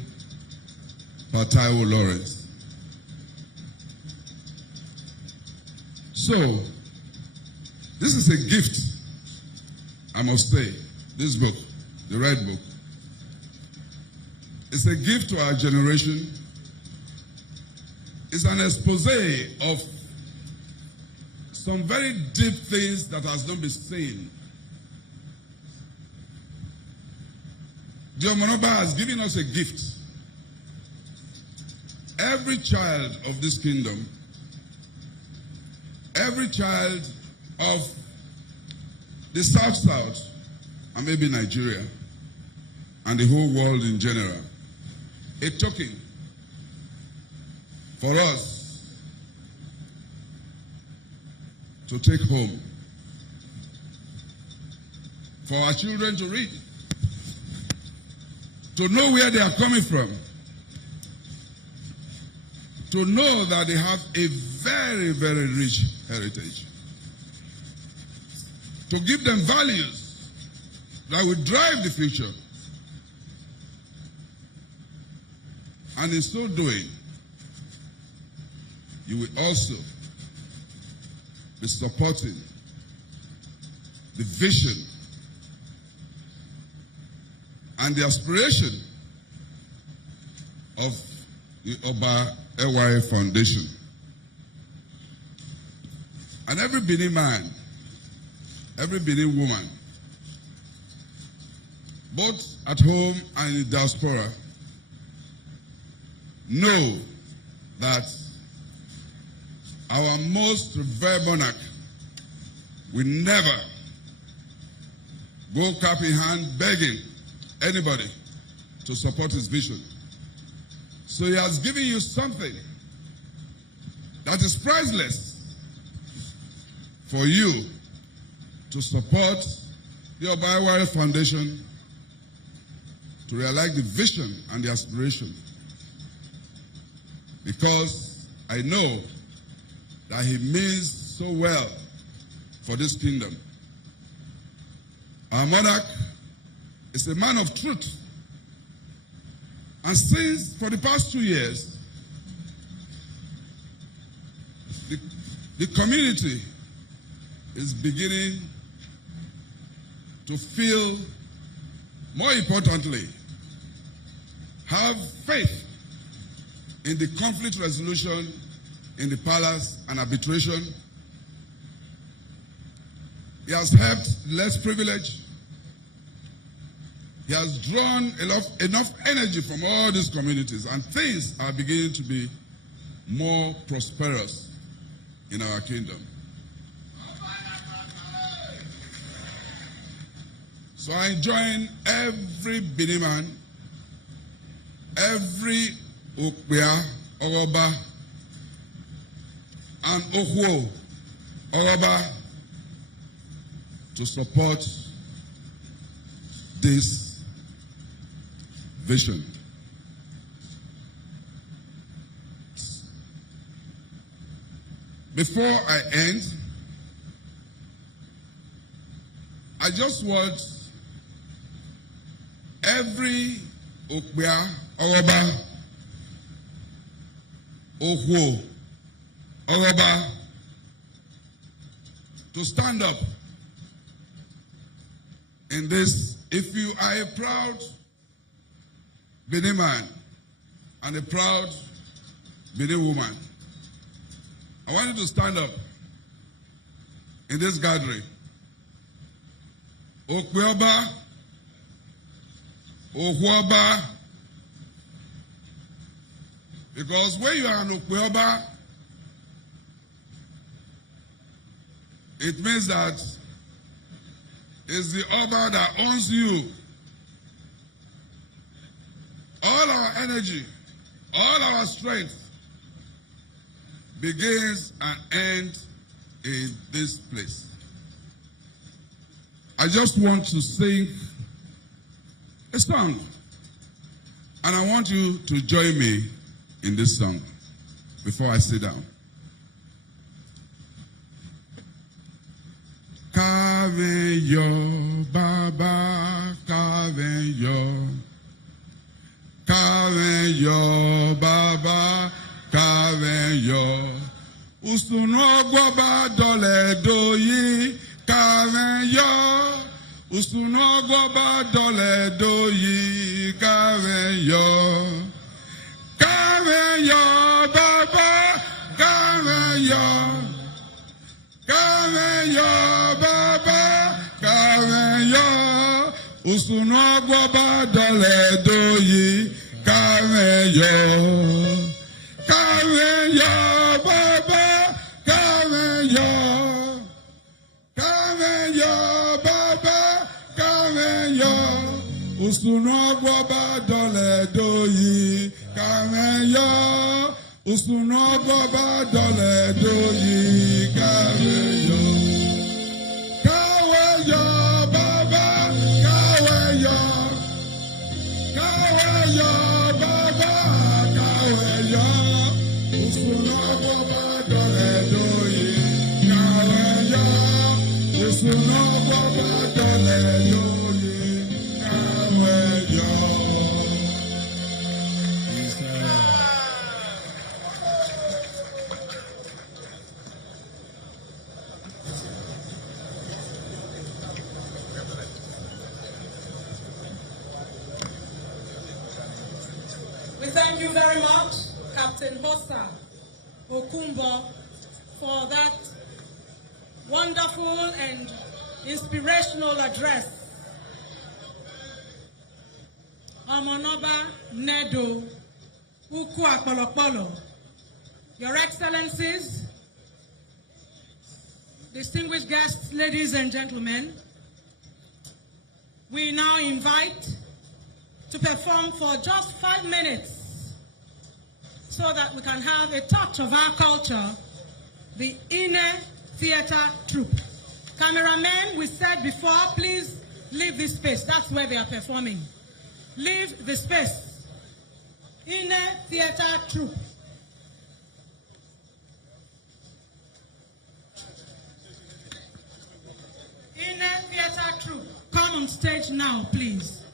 Pataiwo Lawrence. So, this is a gift, I must say, this book, the Red Book. It's a gift to our generation. It's an expose of some very deep things that has not been seen. The Omonoba has given us a gift. Every child of this kingdom, every child of the South, and maybe Nigeria, and the whole world in general, a token for us to take home, for our children to read, to know where they are coming from, to know that they have a very, very rich heritage, to give them values that will drive the future. And in so doing, you will also be supporting the vision and the aspiration of the OBA Foundation. And every Benin man, every Benin woman, both at home and in diaspora, know that our most revered monarch will never go cap in hand begging anybody to support his vision. So he has given you something that is priceless for you to support the OBA Foundation to realize the vision and the aspiration. Because I know that he means so well for this kingdom. Our monarch is a man of truth. And since, for the past 2 years, the community is beginning to feel, more importantly, have faith in the conflict resolution in the palace and arbitration. He has helped less privileged. He has drawn enough energy from all these communities, and things are beginning to be more prosperous in our kingdom. So I join every Benin man, every Okbea, Oroba, and Ohuo, Oroba, to support this vision. Before I end, I just want every Okbea, Oroba, Ohuo, Oroba to stand up in this. If you are a proud Benin man and a proud Benin woman, I want you to stand up in this gathering. Okweoba, Ohuoba, because when you are an Okweoba, it means that it's the Oba that owns you. All our energy, all our strength begins and ends in this place. I just want to sing a song, and I want you to join me in this song before I sit down. Kaveyo Baba, Kaveyo, Kaveyo Baba, Kaveyo, Usuno Goba Dole Doyi, Kaveyo, Usuno Goba Dole Doyi, Kaveyo, Kaveyo Baba, Kaveyo, Kaveyo Baba, Kaveyo, Usuno Goba Dole Doyi, Kaveyo, Kaveyo Baba, Kaveyo, Kaveyo Baba, Kaveyo, Usuno Goba Dole Doyi, Kaveyo, Usuno Goba Dole Doyi, Kaveyo, Kaveyo Baba, Kaveyo, Kaveyo Baba, Kaveyo, Usuno Goba Dole Doyi, Kaveyo, Usuno Goba Dole Doyi, Kaveyo. We thank you very much. Captain Hossa Okumbo for that wonderful and inspirational address. Omonoba Nedo Uku Akpolokpolo, Your Excellencies, distinguished guests, ladies and gentlemen, we now invite to perform for just 5 minutes so that we can have a touch of our culture, the Inner Theatre Troupe. Cameramen, we said before, please leave this space. That's where they are performing. Leave the space. Inner Theatre Troupe. Inner Theatre Troupe. Come on stage now, please.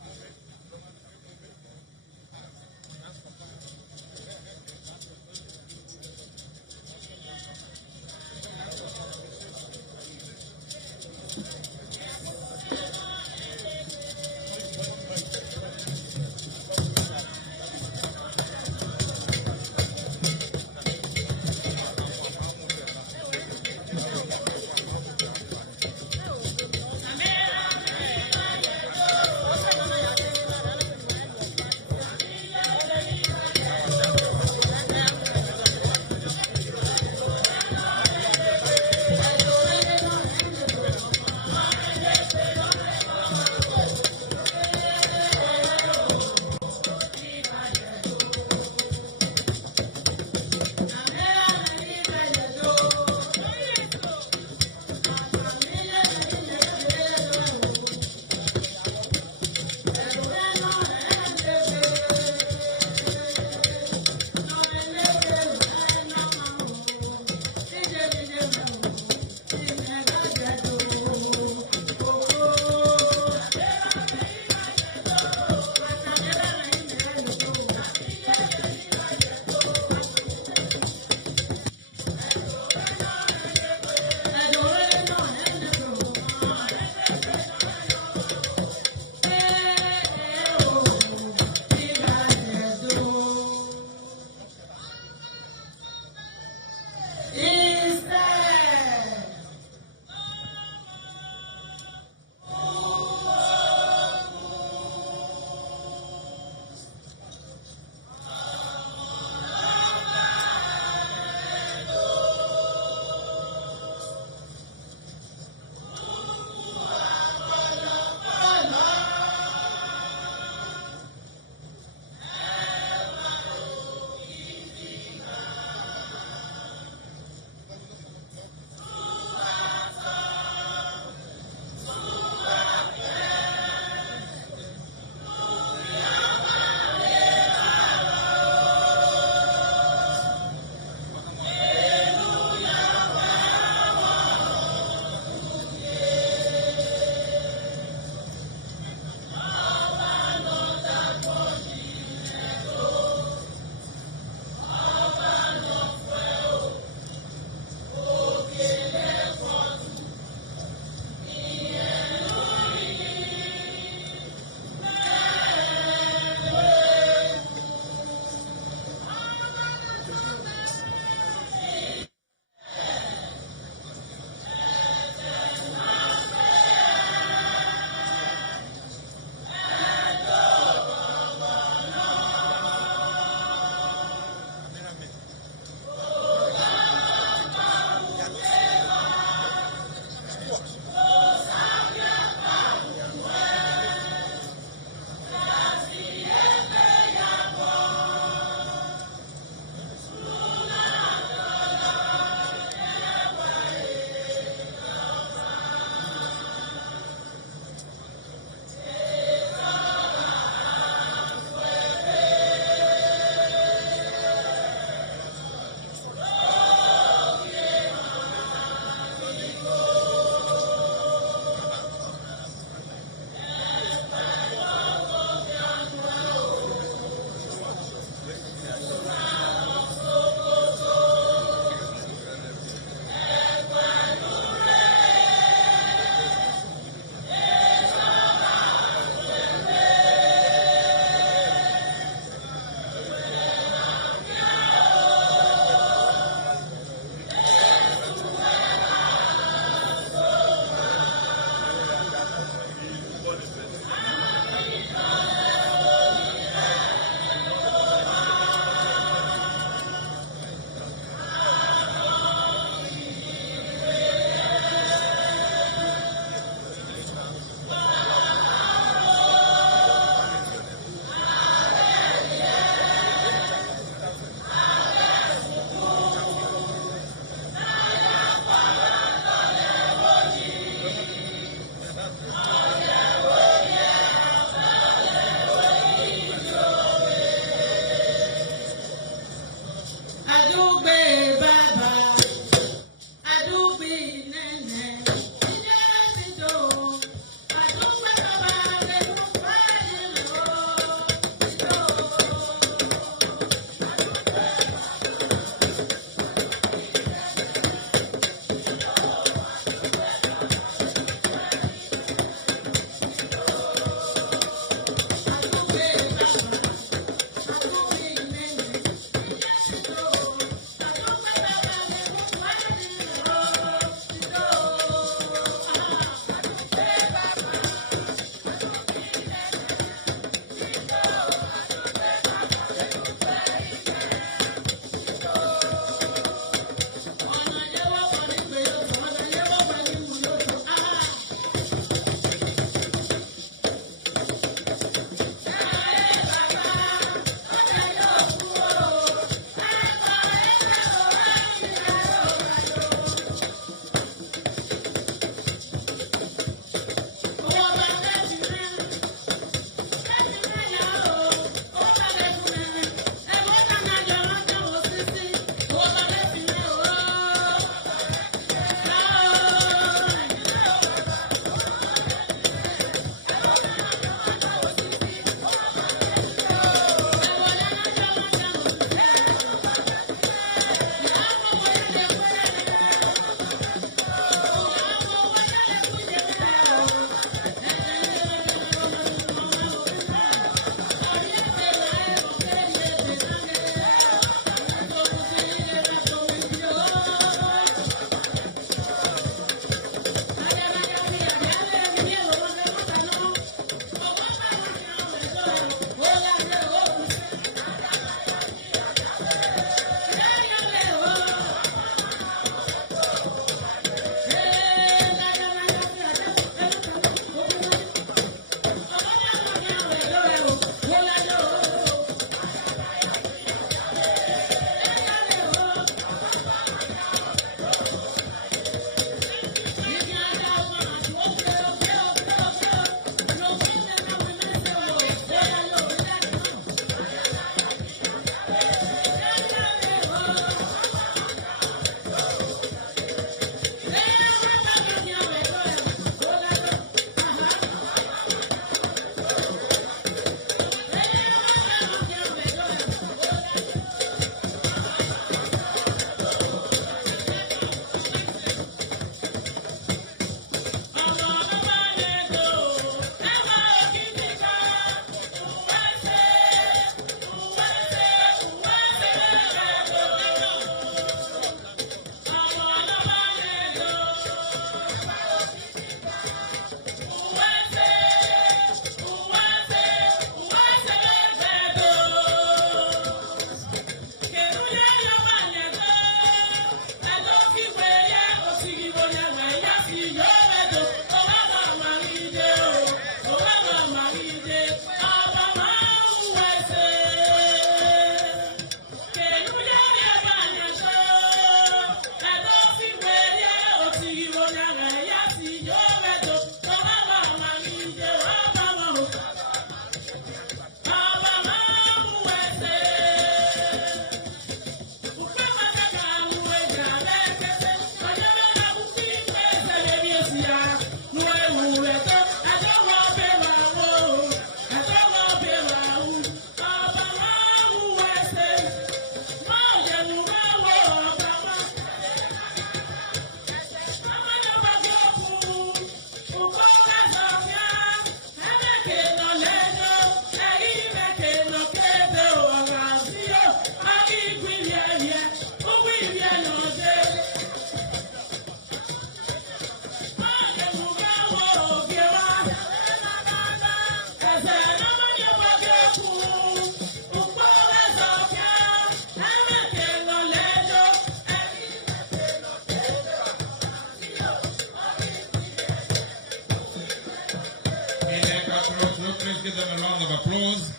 cultural troupe. Please give them a round of applause.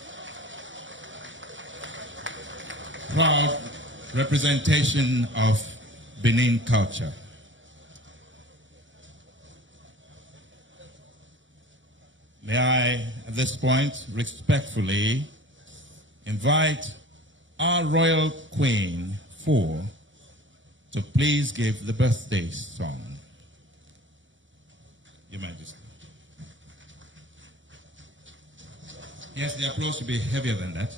Proud representation of Benin culture. May I, at this point, respectfully invite our Royal Queen, Four, to please give the birthday song. Your Majesty. Yes, the applause should be heavier than that.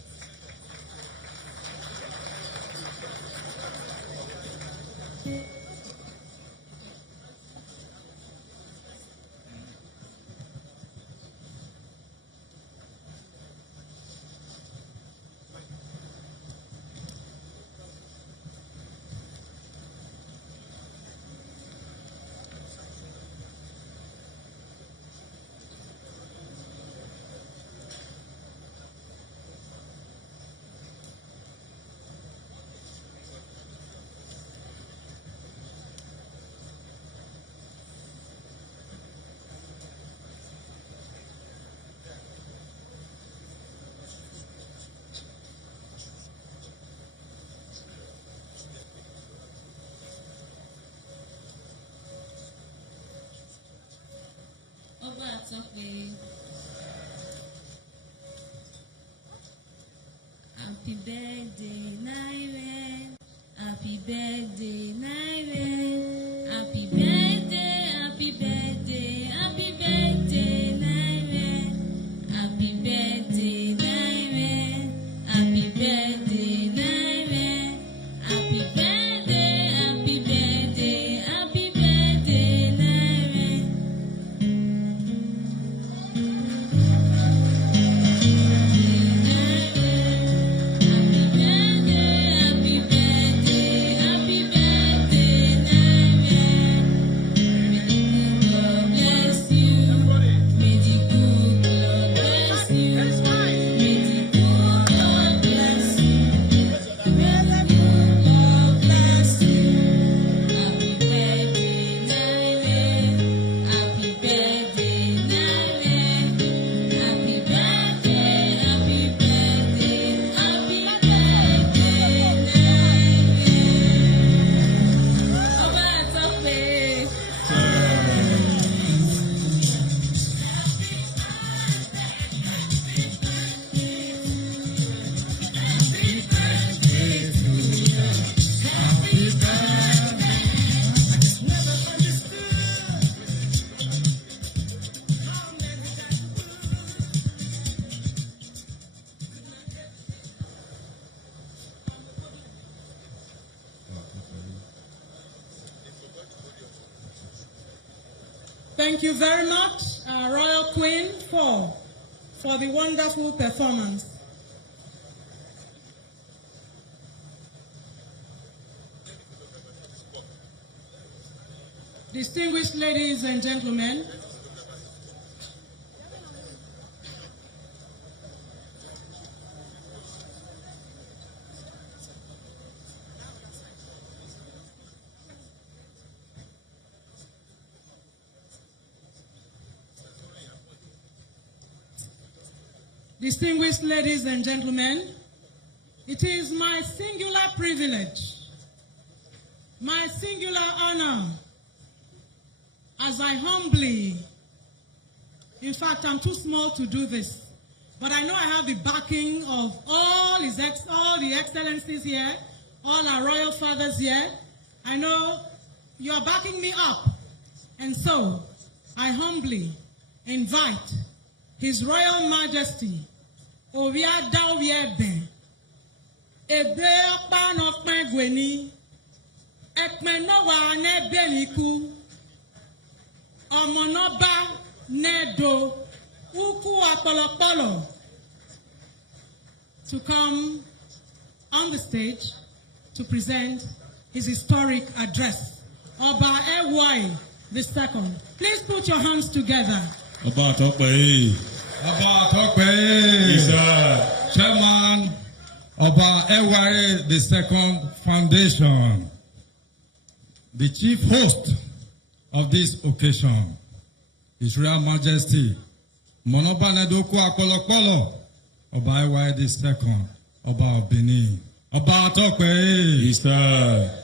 Happy birthday, Naire. Happy birthday, Naire. Happy birthday, happy birthday, happy birthday, Naire. Happy birthday, Naire. Happy birthday, Naire. Happy birthday, happy birthday, happy birthday, Naire. Thank you very much, our Royal Queen, for the wonderful performance. Distinguished ladies and gentlemen, distinguished ladies and gentlemen, it is my singular privilege, my singular honor, as I humbly, in fact, I'm too small to do this, but I know I have the backing of all the excellencies here, all our royal fathers here. I know you're backing me up, and so I humbly invite His Royal Majesty, Ovia Dawiebe, Ebe Okpan Okpan Gweni, Ekmenowa Nebeniku, Omonoba Nedo, Uku Apolopolo, to come on the stage to present his historic address. Oba Ewai II. Please put your hands together. Oba Tokpe. Oba Tokpe, Chairman Oba Ewai II Foundation, the chief host of this occasion, His Royal Majesty Monoba Nedoku Akolokolo, Oba Ewa the second, Oba of Benin. Oba Atokwe. Yes, sir.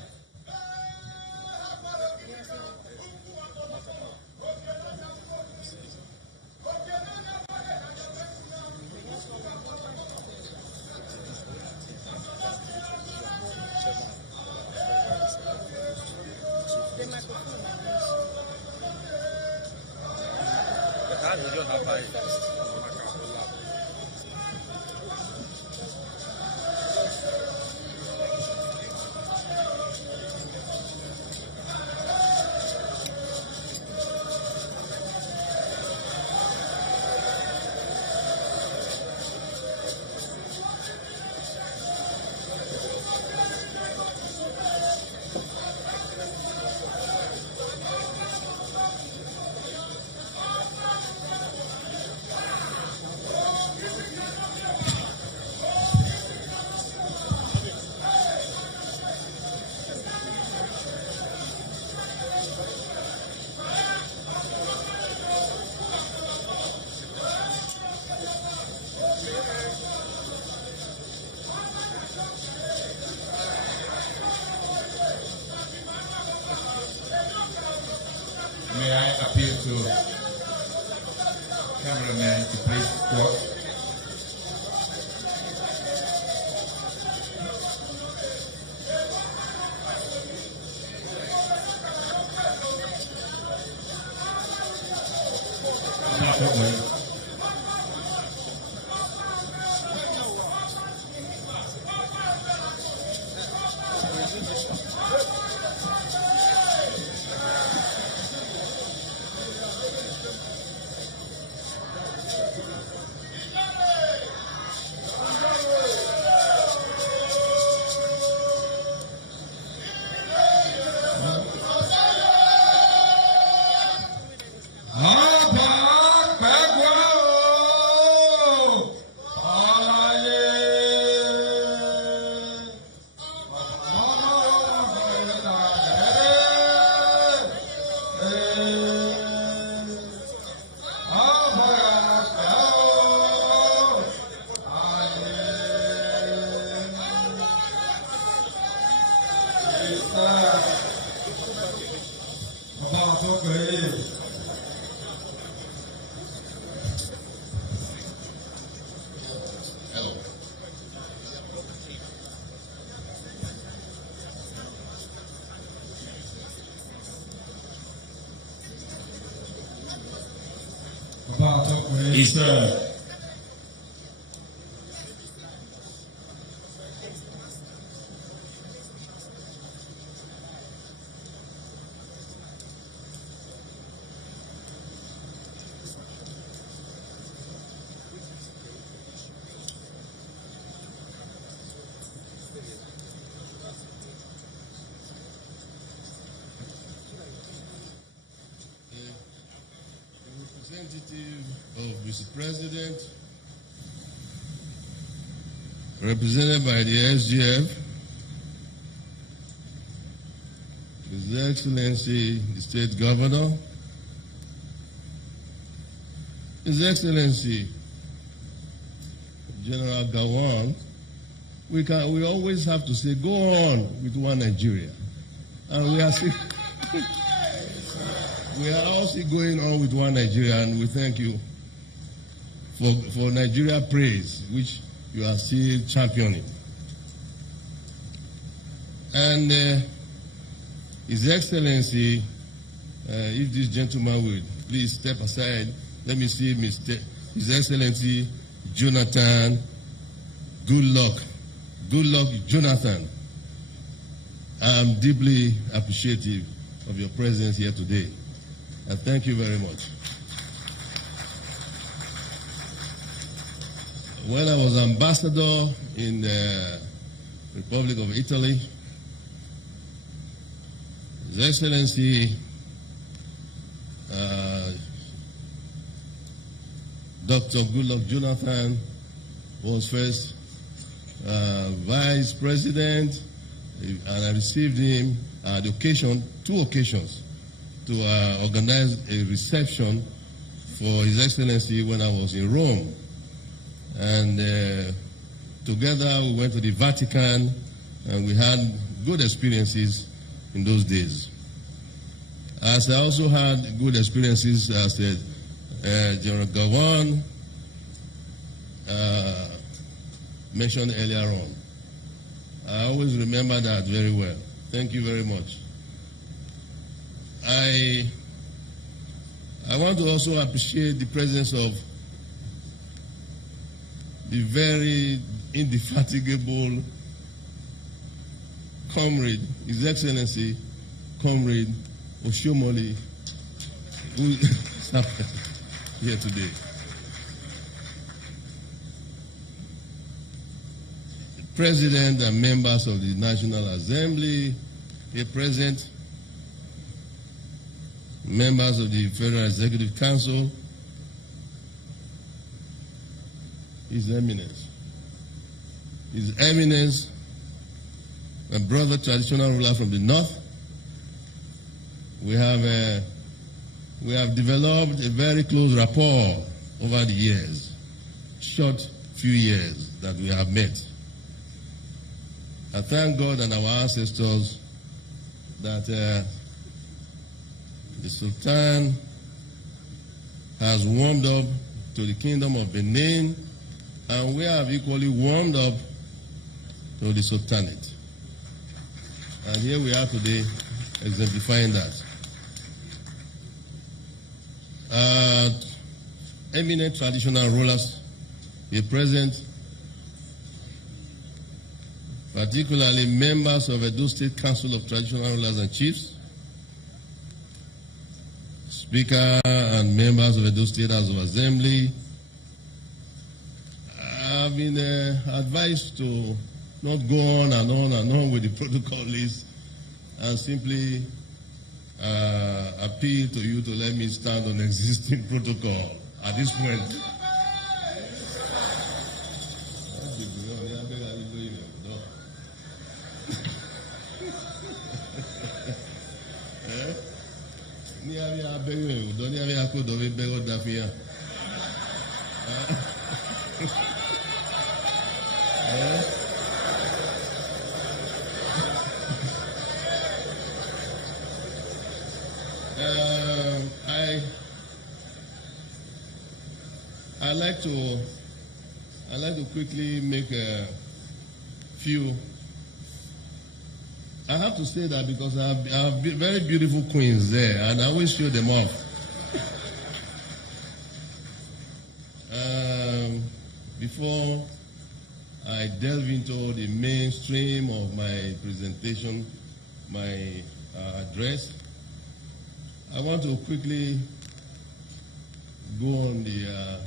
May I appeal to cameramen to please squat? Yes, sir. Representative of Mr. President, represented by the SGF, His Excellency, the State Governor, His Excellency, General Gawan, we always have to say, go on with one Nigeria. And we are still, we are also going on with one Nigeria, and we thank you for Nigeria praise, which you are still championing. And His Excellency, if this gentleman would please step aside, let me see His Excellency Jonathan. Good luck, Jonathan. I am deeply appreciative of your presence here today, and thank you very much. When I was ambassador in the Republic of Italy, His Excellency Dr. Goodluck Jonathan was first Vice President, and I received him at two occasions, to organize a reception for His Excellency when I was in Rome. And together we went to the Vatican, and we had good experiences in those days. As I also had good experiences as General Gawan mentioned earlier on. I always remember that very well. Thank you very much. I want to also appreciate the presence of the very indefatigable comrade, His Excellency, Comrade Oshomole, who is here today. The President and members of the National Assembly here present, members of the Federal Executive Council, His Eminence, my brother traditional ruler from the north. We have developed a very close rapport over the years, short few years that we have met. I thank God and our ancestors that the Sultan has warmed up to the Kingdom of Benin, and we have equally warmed up to the Sultanate. And here we are today exemplifying that. Eminent traditional rulers here present, particularly members of Edo State Council of Traditional Rulers and Chiefs, Speaker and members of Edo State House of Assembly. I've been advised to not go on and on and on with the protocol list, and simply appeal to you to let me stand on existing protocol at this point. I'd like to quickly make a few. I have to say that because I have very beautiful queens there, and I always show them off. Before I delve into the mainstream of my presentation, my address, I want to quickly go on the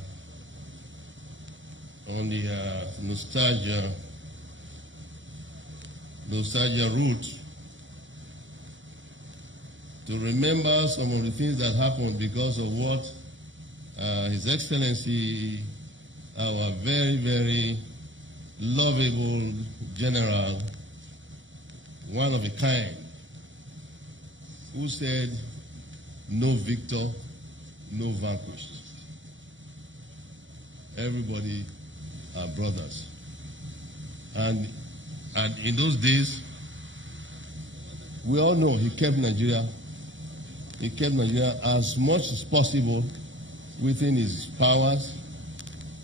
nostalgia route to remember some of the things that happened because of what His Excellency, our very, very lovable general, one of a kind, who said, "No victor, no vanquished." Everybody are brothers. And in those days, we all know he kept Nigeria as much as possible within his powers,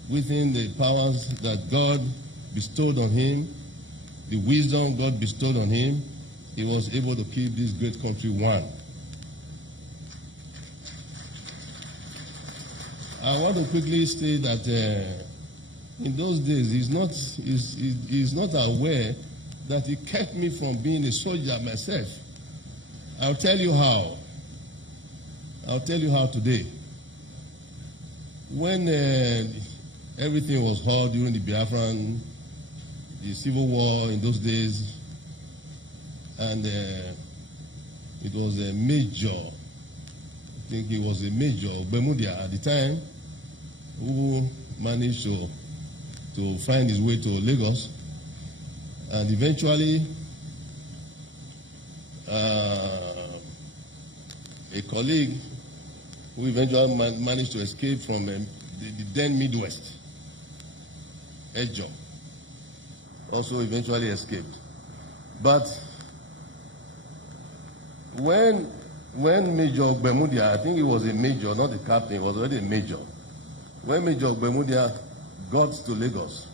within the powers that God bestowed on him, the wisdom God bestowed on him. He was able to keep this great country one. I want to quickly say that in those days, he's not aware that he kept me from being a soldier myself. I'll tell you how. I'll tell you how today. When everything was hot during the Civil War in those days, and it was a major, I think he was a major, Bermudia at the time, who managed to find his way to Lagos, and eventually a colleague who eventually managed to escape from the then Midwest. Ejo also eventually escaped. But when Major Ogbemudia, I think he was a major, not a captain, he was already a major. When Major Ogbemudia got to Lagos,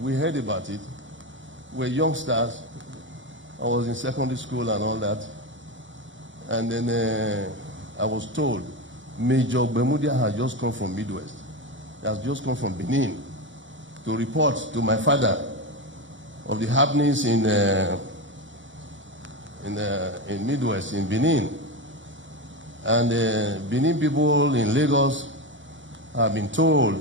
we heard about it. We were youngsters. I was in secondary school and all that. And then I was told Major Ogbemudia had just come from Midwest. He has just come from Benin to report to my father of the happenings in Midwest, in Benin. And Benin people in Lagos have been told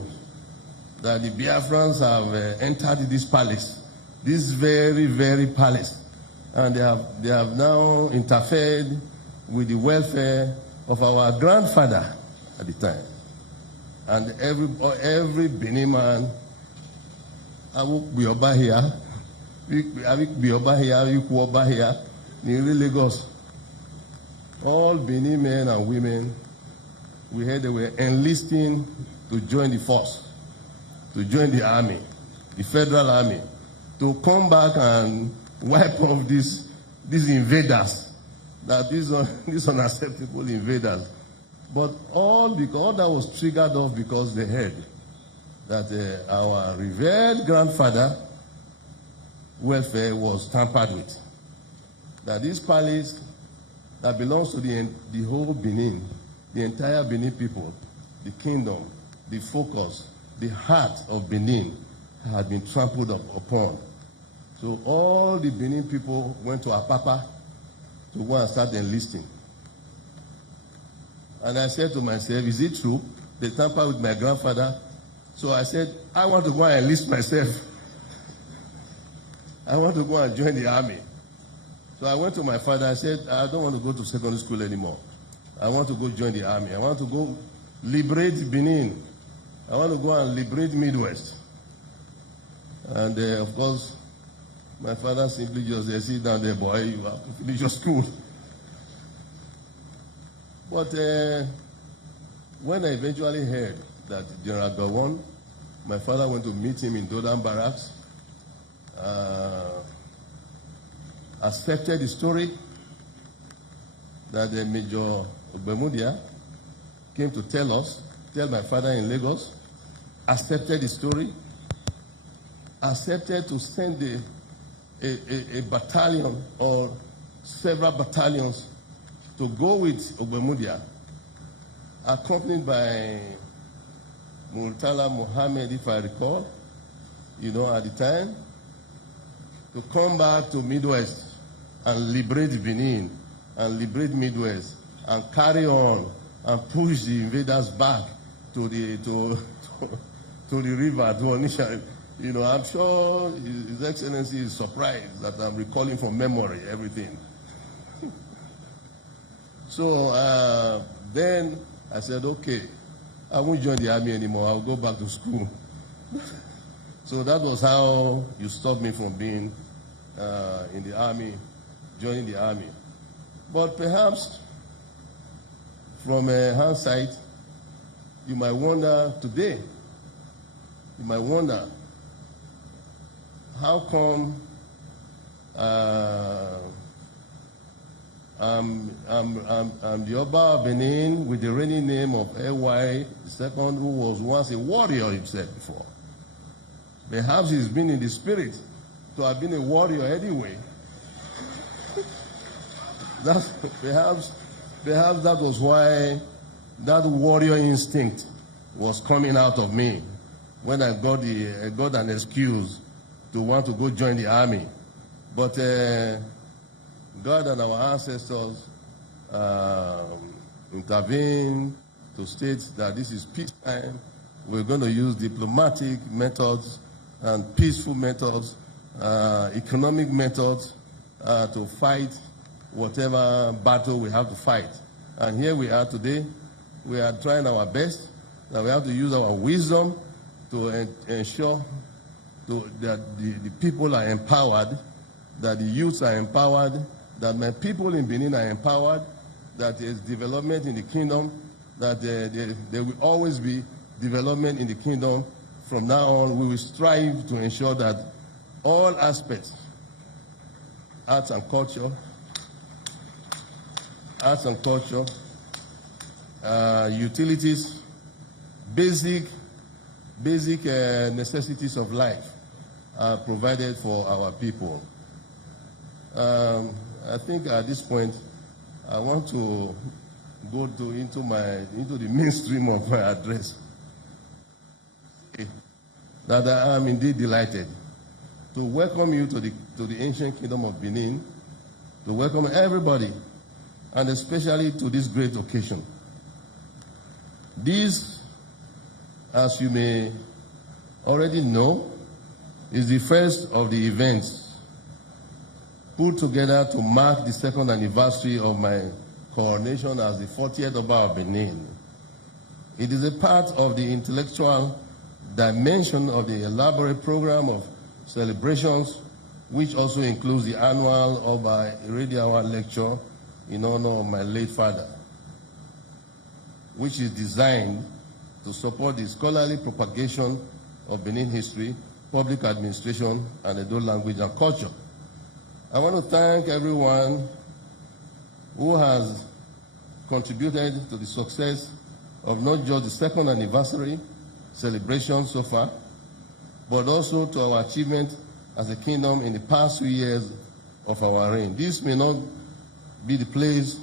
that the Biafrans have entered this palace, this very, very palace, and they have now interfered with the welfare of our grandfather at the time. And every Benin man, I will be over here, I will be over here, I will be over here, in Lagos. All Benin men and women, we heard they were enlisting to join the force, to join the army, the federal army, to come back and wipe off these invaders, that these unacceptable invaders. But all that was triggered off because they heard that our revered grandfather welfare was tampered with. That this palace that belongs to the whole Benin, the entire Benin people, the kingdom, the focus, the heart of Benin had been trampled upon. So all the Benin people went to Apapa to go and start enlisting. And I said to myself, is it true? They tampered with my grandfather. So I said, I want to go and enlist myself. I want to go and join the army. So I went to my father. I said, I don't want to go to secondary school anymore. I want to go join the army. I want to go liberate Benin. I want to go and liberate Midwest. And of course, my father simply just said, sit down there, boy, you have to finish your school. But when I eventually heard that General Gowon, my father went to meet him in Dodan Barracks, accepted the story that Major Ogbemudia came to tell my father in Lagos, accepted the story, accepted to send a battalion or several battalions to go with Ogbemudia, accompanied by Murtala Mohammed, if I recall, at the time, to come back to Midwest and liberate Benin and liberate Midwest and carry on and push the invaders back to the river, to Onisha. I'm sure His Excellency is surprised that I'm recalling from memory everything. So then I said, okay, I won't join the army anymore. I'll go back to school. So that was how you stopped me from being in the army, joining the army. But perhaps from hindsight, you might wonder today, how come I'm the Oba of Benin with the reigning name of A.Y. II, who was once a warrior himself before. Perhaps he's been in the spirit to have been a warrior anyway. Perhaps that was why that warrior instinct was coming out of me when I got an excuse to want to go join the army. But God and our ancestors intervened to state that this is peacetime. We're going to use diplomatic methods and peaceful methods, economic methods to fight whatever battle we have to fight. And here we are today. We are trying our best. Now we have to use our wisdom to ensure that the people are empowered, that the youths are empowered, that my people in Benin are empowered, that there is development in the kingdom, that there will always be development in the kingdom. From now on, we will strive to ensure that all aspects, arts and culture, utilities, basic necessities of life are provided for our people. I think at this point, I want to go into the mainstream of my address. That I am indeed delighted to welcome you to the ancient kingdom of Benin, to welcome everybody, and especially to this great occasion. This, as you may already know, is the first of the events put together to mark the second anniversary of my coronation as the 40th OBA of Benin. It is a part of the intellectual dimension of the elaborate program of celebrations, which also includes the annual OBA Irediawa lecture in honor of my late father, which is designed to support the scholarly propagation of Benin history, public administration, and Edo language and culture. I want to thank everyone who has contributed to the success of not just the second anniversary celebration so far, but also to our achievement as a kingdom in the past 2 years of our reign. This may not be the place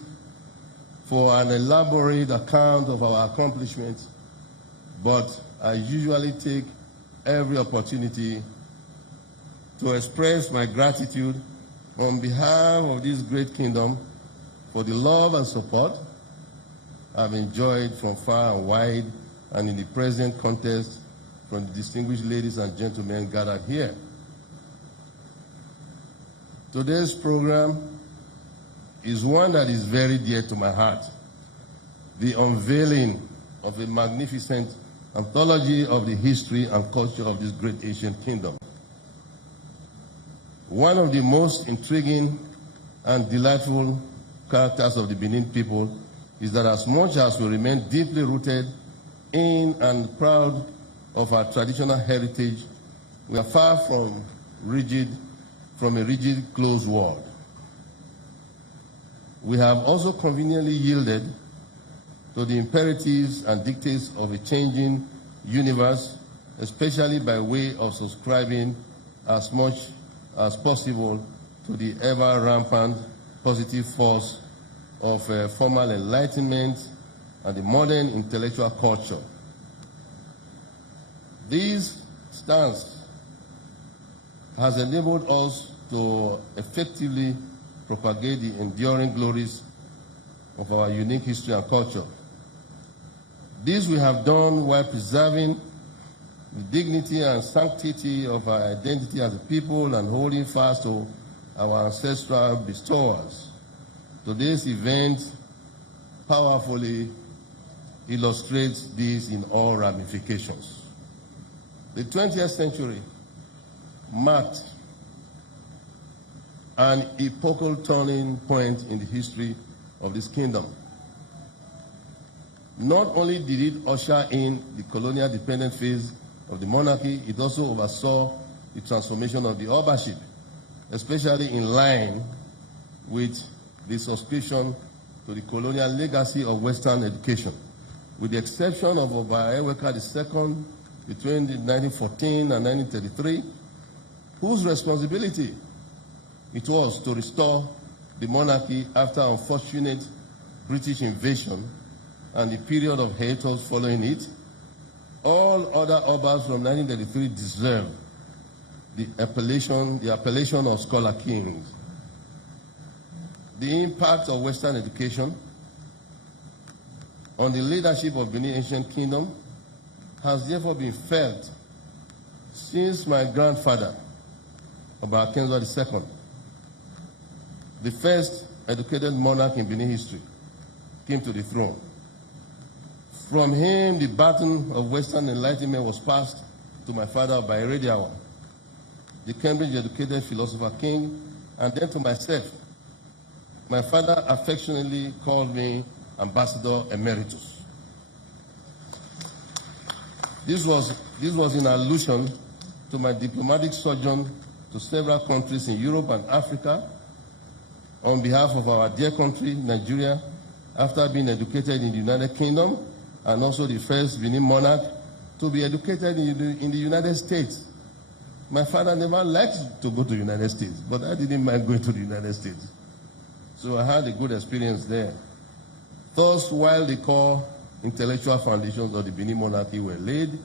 for an elaborate account of our accomplishments, but I usually take every opportunity to express my gratitude on behalf of this great kingdom for the love and support I've enjoyed from far and wide, and in the present context from the distinguished ladies and gentlemen gathered here. Today's program is one that is very dear to my heart: the unveiling of a magnificent anthology of the history and culture of this great ancient kingdom. One of the most intriguing and delightful characters of the Benin people is that as much as we remain deeply rooted in and proud of our traditional heritage, we are far from a rigid, closed world. We have also conveniently yielded to the imperatives and dictates of a changing universe, especially by way of subscribing as much as possible to the ever-rampant positive force of formal enlightenment and the modern intellectual culture. This stance has enabled us to effectively propagate the enduring glories of our unique history and culture. This we have done while preserving the dignity and sanctity of our identity as a people and holding fast to our ancestral bestowers. Today's event powerfully illustrates this in all ramifications. The 20th century marked an epochal turning point in the history of this kingdom. Not only did it usher in the colonial dependent phase of the monarchy, it also oversaw the transformation of the obaship, especially in line with the subscription to the colonial legacy of Western education, with the exception of Oba Eweka II between 1914 and 1933, whose responsibility it was to restore the monarchy after unfortunate British invasion and the period of hiatus following it. All other Obas from 1933 deserve the appellation of scholar kings. The impact of Western education on the leadership of Benin Ancient Kingdom has therefore been felt since my grandfather, Oba Akinzwa II, the first educated monarch in Benin history, came to the throne. From him, the baton of Western enlightenment was passed to my father, Oba Irediawa, the Cambridge-educated philosopher king, and then to myself, my father affectionately called me Ambassador Emeritus. This was in allusion to my diplomatic sojourn to several countries in Europe and Africa on behalf of our dear country, Nigeria, after being educated in the United Kingdom and also the first Benin monarch to be educated in the United States. My father never liked to go to the United States, but I didn't mind going to the United States. So I had a good experience there. Thus, while the core intellectual foundations of the Benin monarchy were laid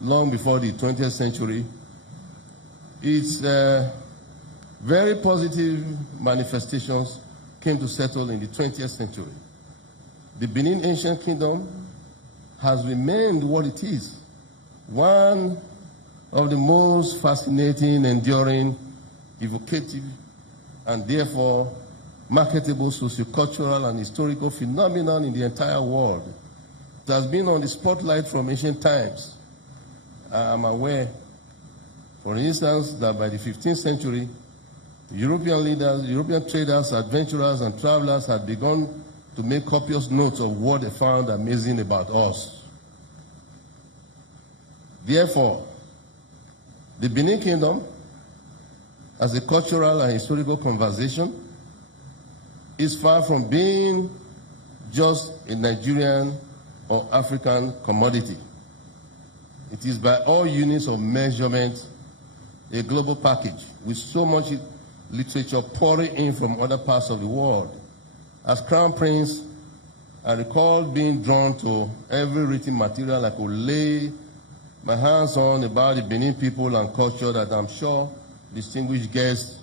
long before the 20th century, its very positive manifestations came to settle in the 20th century. The Benin Ancient Kingdom has remained what it is, one of the most fascinating, enduring, evocative, and therefore marketable sociocultural and historical phenomenon in the entire world. It has been on the spotlight from ancient times. I am aware, for instance, that by the 15th century, European leaders, European traders, adventurers, and travelers had begun to make copious notes of what they found amazing about us. Therefore, the Benin Kingdom, as a cultural and historical conversation, is far from being just a Nigerian or African commodity. It is by all units of measurement a global package with so much literature pouring in from other parts of the world. As Crown Prince, I recall being drawn to every written material I could lay my hands on about the Benin people and culture that I'm sure, distinguished guests,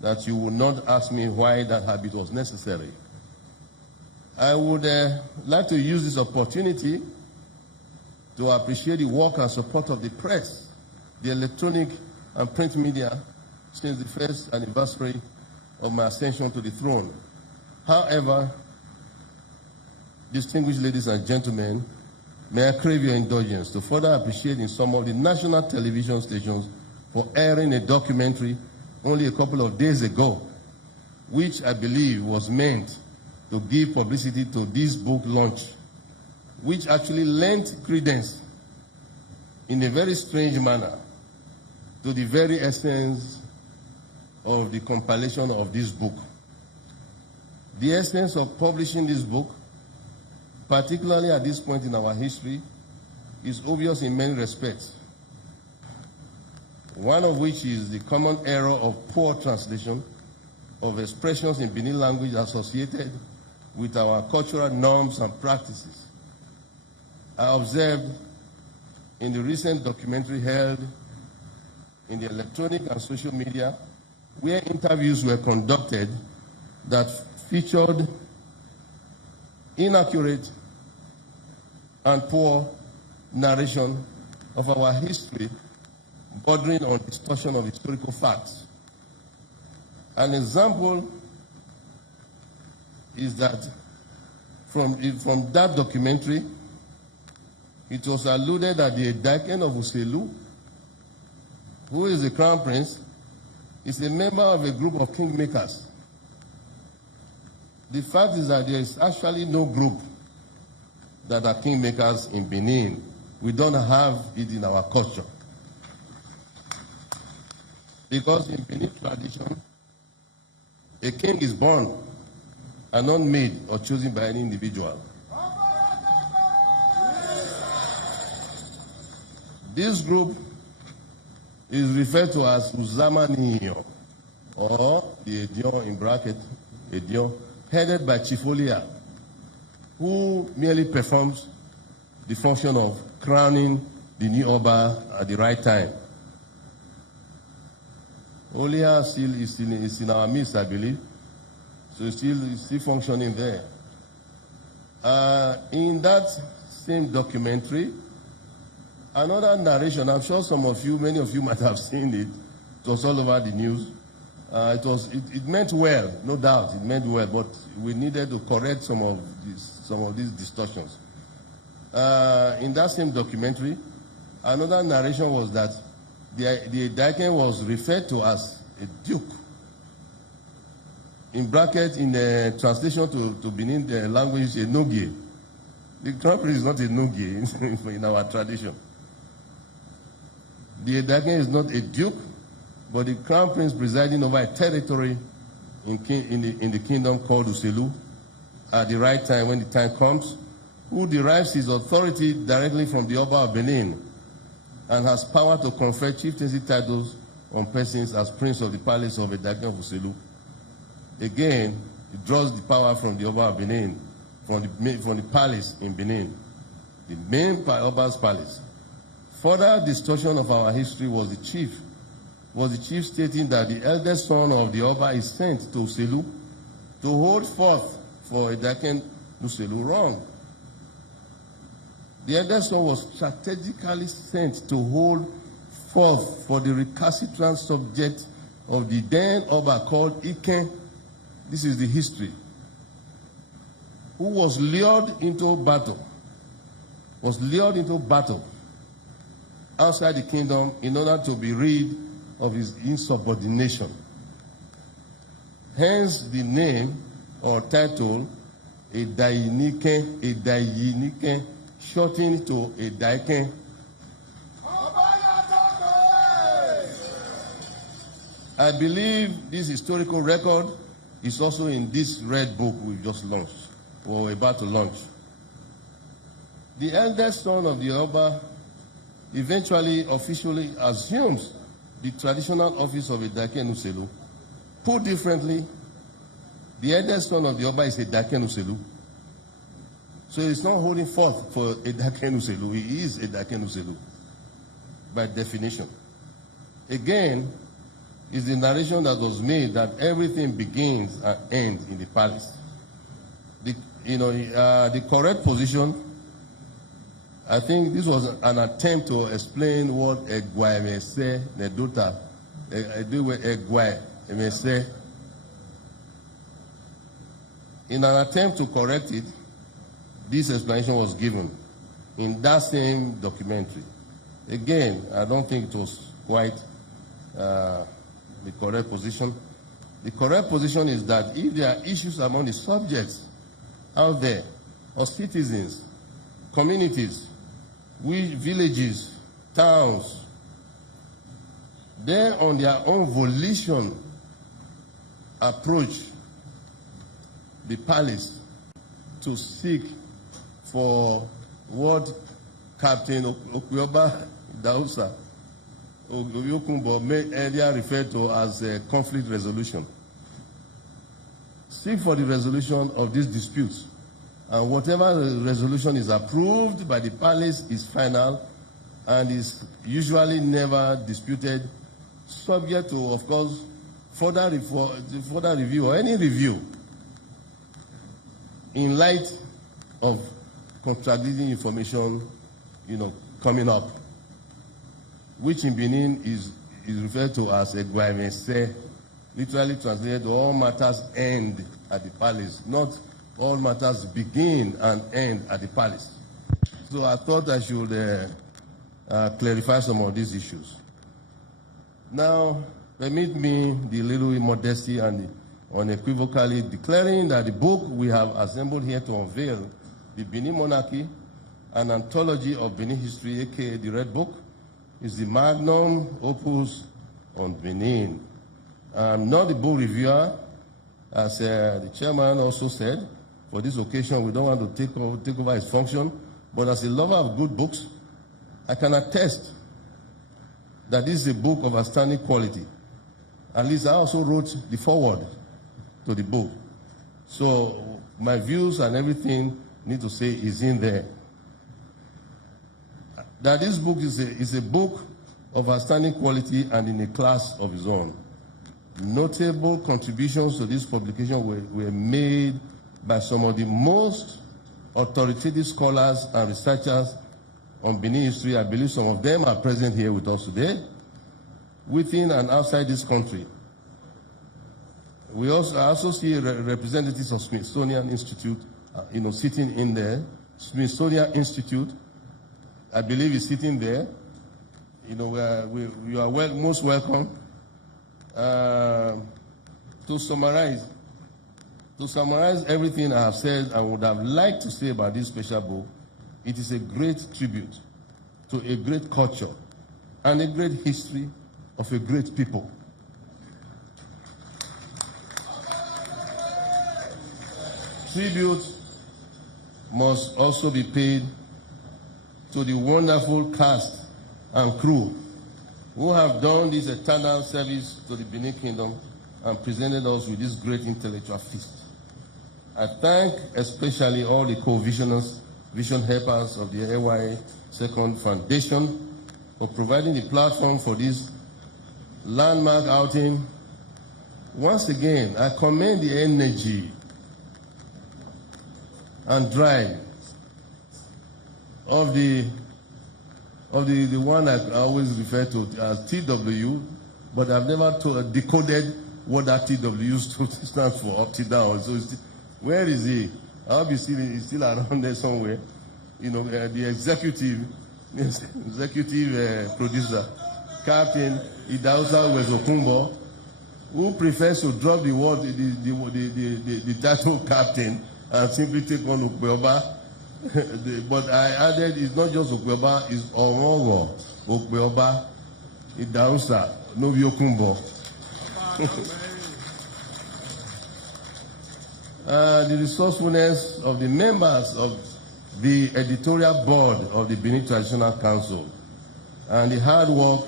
that you would not ask me why that habit was necessary. I would like to use this opportunity to appreciate the work and support of the press, the electronic and print media since the first anniversary of my ascension to the throne. However, distinguished ladies and gentlemen, may I crave your indulgence to further appreciate in some of the national television stations for airing a documentary only a couple of days ago, which I believe was meant to give publicity to this book launch, which actually lent credence in a very strange manner to the very essence of the compilation of this book. The essence of publishing this book, particularly at this point in our history, is obvious in many respects. One of which is the common error of poor translation of expressions in Benin language associated with our cultural norms and practices. I observed in the recent documentary held in the electronic and social media, where interviews were conducted that featured inaccurate and poor narration of our history, bordering on distortion of historical facts. An example is that from that documentary, it was alluded that the Daken of Uselu, who is the Crown Prince, is a member of a group of kingmakers. The fact is that there is actually no group that are kingmakers in Benin. We don't have it in our culture. Because in Benin tradition, a king is born and not made or chosen by any individual. This group is referred to as Uzamaniyo, or the Edion in bracket, Edion, headed by Chief Olia, who merely performs the function of crowning the new Oba at the right time. Olia still is in our midst, I believe, so he's still functioning there. In that same documentary, another narration, I'm sure many of you might have seen it. It was all over the news. It meant well, no doubt, it meant well, but we needed to correct some of these distortions. In that same documentary, another narration was that the Daken was referred to as a duke. in bracket, in the translation to Benin the language, a nogie. The Crown Prince is not a nogie in our tradition. The Edaken is not a duke, but the Crown Prince presiding over a territory in the kingdom called Uselu at the right time when the time comes, who derives his authority directly from the OBA of Benin and has power to confer chieftaincy titles on persons as Prince of the Palace of Edaken of Uselu. Again, it draws the power from the OBA of Benin, from the palace in Benin, the main Oba's palace. Further distortion of our history was the chief stating that the eldest son of the Oba is sent to Uselu to hold forth for Edaken Uselu. Wrong. The eldest son was strategically sent to hold forth for the recalcitrant subject of the then Oba called Iken. This is the history. Who was lured into battle outside the kingdom in order to be rid of his insubordination. Hence the name or title Edayinike, shortened to Edaken. I believe this historical record is also in this red book we've just launched, or we're about to launch. The eldest son of the Oba eventually officially assumes the traditional office of Edaken Uselu. Put differently, the eldest son of the Oba is Edaken Uselu. So he's not holding forth for Edaken Uselu. He is Edaken Uselu by definition. Again, is the narration that was made that everything begins and ends in the palace. The correct position, I think this was an attempt to explain what Egwaemese, Nedota, Egwaemese. In an attempt to correct it, this explanation was given in that same documentary. Again, I don't think it was quite the correct position. The correct position is that if there are issues among the subjects out there, or citizens, communities, villages, towns, they on their own volition approach the palace to seek for what Captain Okuyoba Dausa Oyokunbo may earlier referred to as conflict resolution. Seek for the resolution of these disputes, and whatever resolution is approved by the palace is final and is usually never disputed, subject to, of course, further review or any review in light of contradicting information, coming up, which in Benin is referred to as Egwaemese, literally translated, all matters end at the palace, not all matters begin and end at the palace. So I thought I should clarify some of these issues. Now, permit me the little immodesty and unequivocally declaring that the book we have assembled here to unveil, the Benin Monarchy, an anthology of Benin history, aka the Red Book, is the magnum opus on Benin. I'm not the book reviewer, as the chairman also said. For this occasion, we don't want to take over his function, but as a lover of good books, I can attest that this is a book of outstanding quality. At least I also wrote the foreword to the book. So my views and everything, need to say, is in there. That this book is a book of outstanding quality and in a class of its own. Notable contributions to this publication were made by some of the most authoritative scholars and researchers on Benin history. I believe some of them are present here with us today, within and outside this country. I also see representatives of Smithsonian Institute, sitting in there. Smithsonian Institute, I believe, is sitting there. You are most welcome. To summarize, To summarize everything I have said and would have liked to say about this special book, it is a great tribute to a great culture and a great history of a great people. Tribute must also be paid to the wonderful cast and crew who have done this eternal service to the Benin Kingdom and presented us with this great intellectual feast. I thank especially all the co-visioners, vision helpers of the AYA Second Foundation for providing the platform for this landmark outing. Once again, I commend the energy and drive of the one I always refer to as TW, but I've never decoded what that TW stands for up to now. So where is he? I'll be seeing he's still around there somewhere. You know, the executive producer, Captain Idausa Wezokumbo, who prefers to drop the word, the title captain and simply take on Okweoba. But I added, it's not just Okweoba, it's Orogo, Okweoba, Idausa, Noviokumbo. The resourcefulness of the members of the editorial board of the Benin Traditional Council and the hard work.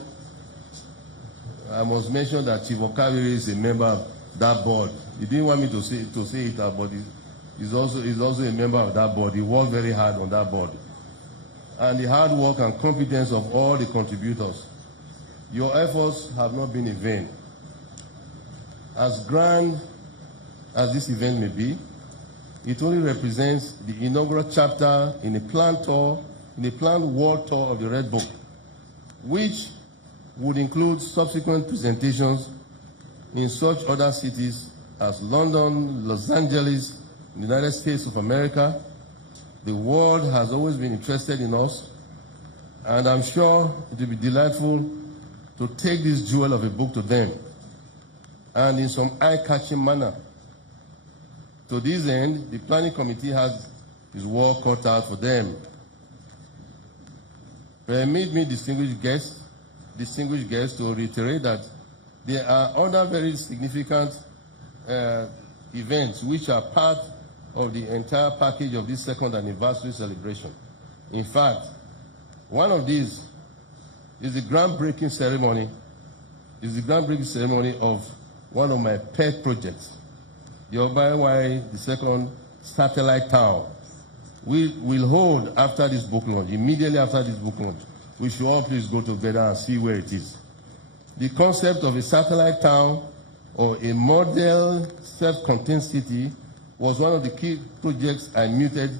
I must mention that Chief Okaviri is a member of that board. He didn't want me to say it out, but he's also a member of that board. He worked very hard on that board. And the hard work and competence of all the contributors. Your efforts have not been in vain. As grand as this event may be, it only represents the inaugural chapter in a planned world tour of the Red Book, which would include subsequent presentations in such other cities as London, Los Angeles, United States of America. The world has always been interested in us, and I'm sure it will be delightful to take this jewel of a book to them, and in some eye-catching manner. To this end, the planning committee has its work cut out for them. Permit me, distinguished guests, to reiterate that there are other very significant events which are part of the entire package of this second anniversary celebration. In fact, one of these is the groundbreaking ceremony of one of my pet projects, the OBA, the second satellite town. We will hold after this book launch, immediately after this book launch. We should all please go together and see where it is. The concept of a satellite town or a model self-contained city was one of the key projects I muted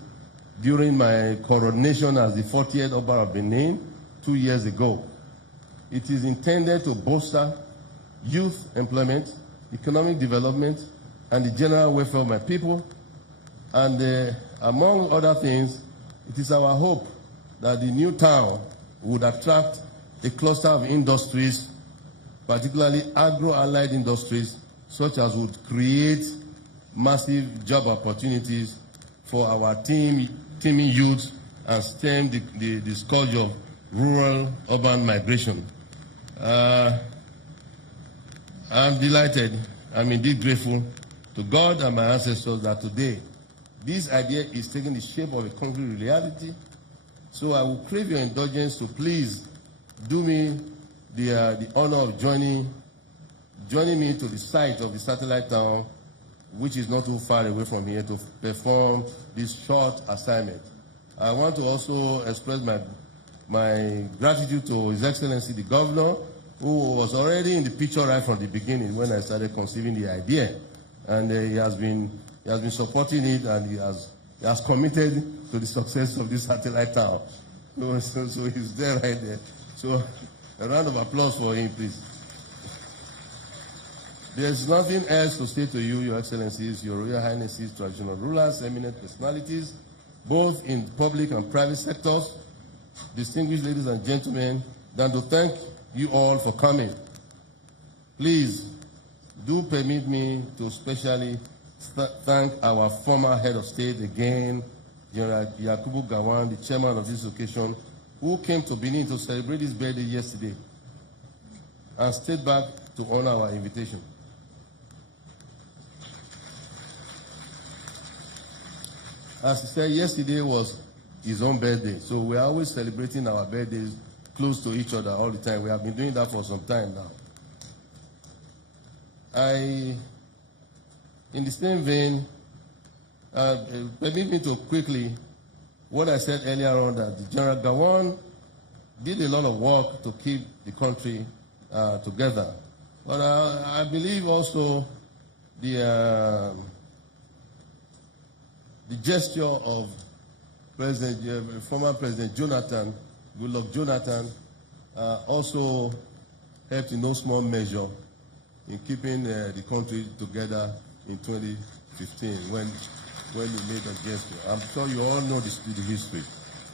during my coronation as the 40th OBA of Benin 2 years ago. It is intended to bolster youth employment, economic development, and the general welfare of my people. And among other things, it is our hope that the new town would attract a cluster of industries, particularly agro-allied industries, such as would create massive job opportunities for our teeming youth and stem the scourge of rural-urban migration. I'm delighted, I'm indeed grateful to God and my ancestors that today this idea is taking the shape of a concrete reality. So I will crave your indulgence to please do me the honor of joining me to the site of the satellite town, which is not too far away from here, to perform this short assignment. I want to also express my gratitude to His Excellency the Governor, who was already in the picture right from the beginning when I started conceiving the idea. And he has been supporting it, and he has committed to the success of this satellite town. So he's there right there. So a round of applause for him, please. There's nothing else to say to you, Your Excellencies, Your Royal Highnesses, traditional rulers, eminent personalities, both in public and private sectors, distinguished ladies and gentlemen, than to thank you all for coming. Please do permit me to specially thank our former head of state again, General Yakubu Gowon, the chairman of this occasion, who came to Benin to celebrate his birthday yesterday and stayed back to honor our invitation. As he said, yesterday was his own birthday, so we are always celebrating our birthdays close to each other all the time. We have been doing that for some time now. In the same vein, permit me to quickly, what I said earlier on, that the General Gowon did a lot of work to keep the country together. But I believe also the gesture of former President Jonathan, Goodluck Jonathan, also helped in no small measure in keeping the country together in 2015 when he made a gesture. I'm sure you all know the history.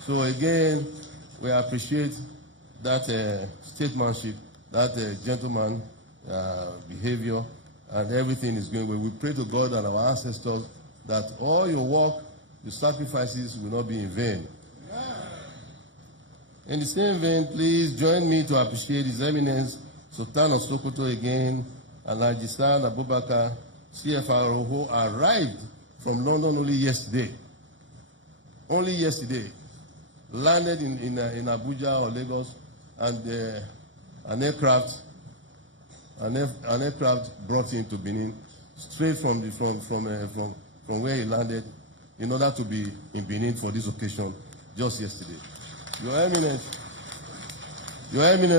So again, we appreciate that statesmanship, that gentleman behavior, and everything is going well. We pray to God and our ancestors that all your work, your sacrifices will not be in vain. In the same vein, please join me to appreciate His Eminence Sultan of Sokoto again, and Ajisan Abubakar, CFRO, who arrived from London only yesterday. Only yesterday. Landed in Abuja or Lagos, and an aircraft brought him to Benin, straight from where he landed, in order to be in Benin for this occasion just yesterday. Your Eminence,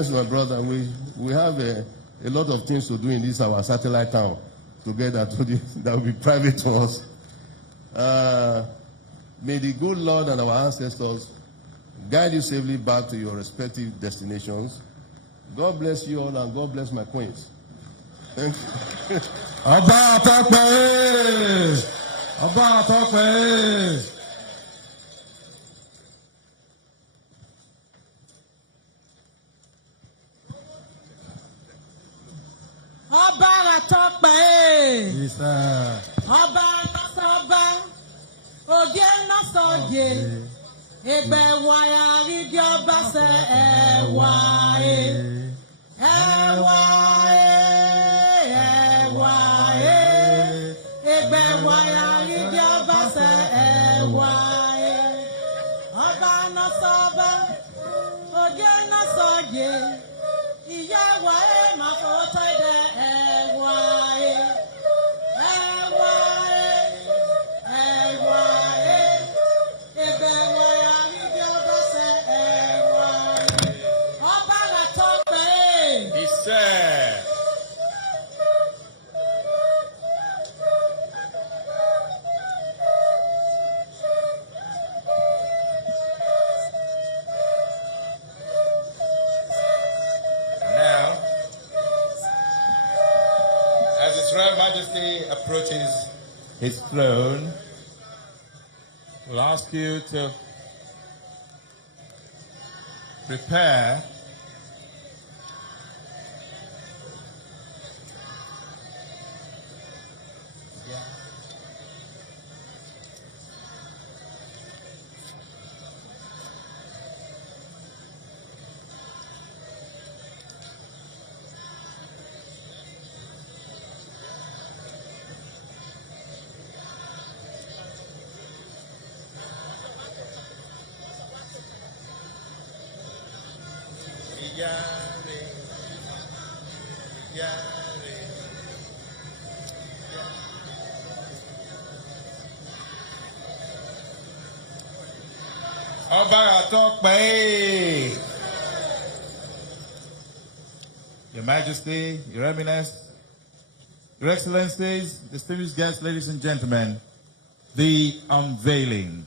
my brother, we have a lot of things to do in this our satellite town together that will be private to us. May the good Lord and our ancestors guide you safely back to your respective destinations. God bless you all, and God bless my queens. Thank you. Ọba àtọ́pẹ́! Ọba àtọ́pẹ́! Ọba àtọ́pẹ́! Yes, sir. Ọba nọ́sọ̀ọ́ba, ògé nọ́sọ̀ọ́gé, ìgbẹ́ wáyà rídìí ọba ṣe ẹ̀wà ẹ̀. Ẹ̀wà ẹ̀, ẹ̀wà ẹ̀, ìgbẹ́ wáyà rídìí ọba ṣe ẹ̀wà ẹ̀. Ọba nọ́sọ̀ọ́ba, ògé nọ́sọ̀ọ́gé, ìyá ẹ̀wà ẹ̀ máa fọwọ́ tọ́ ìdè ẹ̀wà ẹ̀. Ẹ̀wà ẹ̀, ẹ̀wà ẹ̀, ìgbẹ́ wáyà rídìí ọba ṣe ẹ̀wà ẹ̀. Ọba àtọ́pẹ́. Yes, sir. Now, as His Royal Majesty approaches his throne, we'll ask you to prepare Ọba àtọ́pẹ́. Your Majesty, Your Eminence, Your Excellencies, distinguished guests, ladies and gentlemen, the unveiling.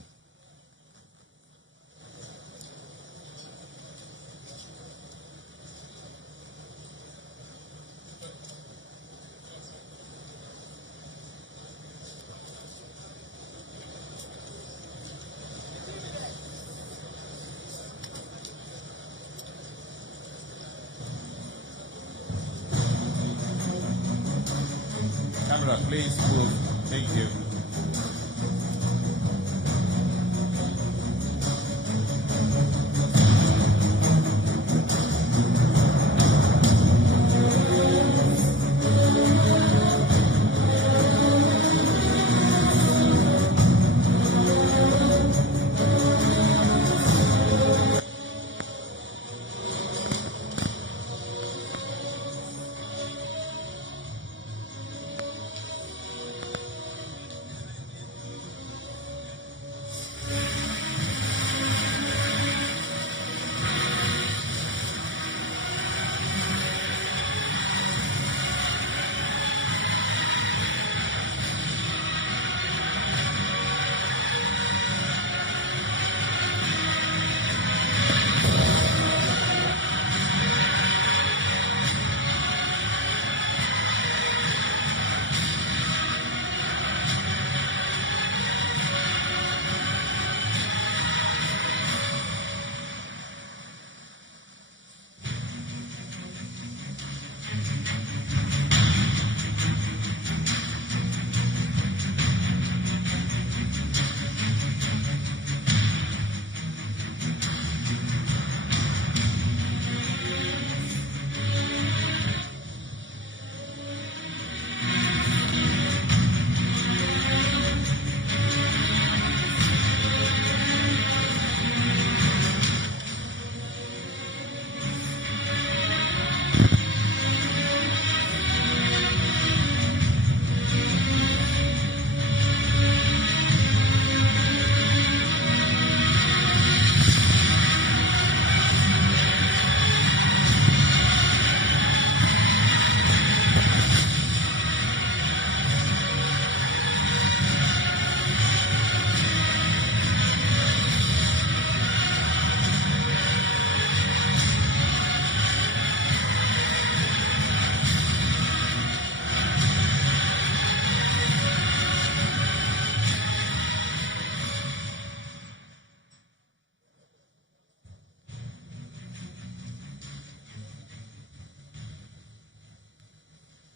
Camera, please move Thank you.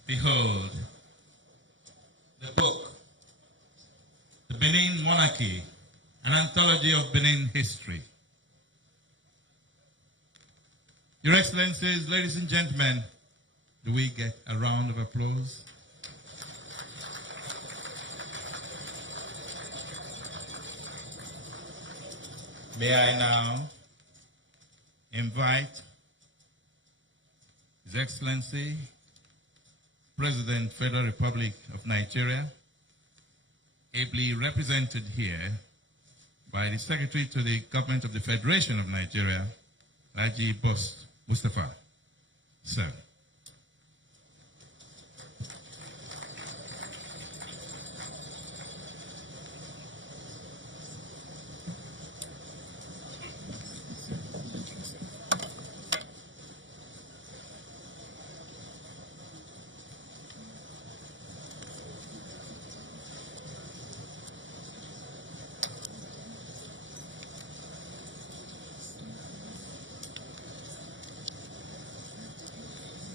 Behold, the book, The Benin Monarchy, an anthology of Benin history. Your Excellencies, ladies and gentlemen, do we get a round of applause? May I now invite His Excellency, President, Federal Republic of Nigeria, ably represented here by the Secretary to the Government of the Federation of Nigeria, Raji Boss Mustafa. Sir.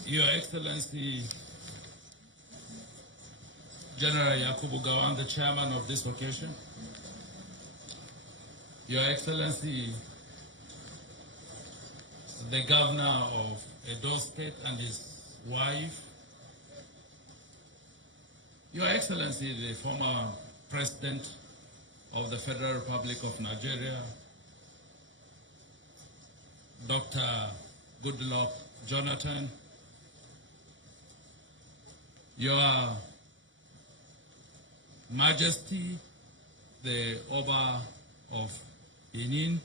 Your Excellency, General Yakubu Gawan, the chairman of this occasion, Your Excellency, the governor of Edo State and his wife, Your Excellency, the former president of the Federal Republic of Nigeria, Dr. Goodluck Jonathan, Your Majesty, the Oba of Benin,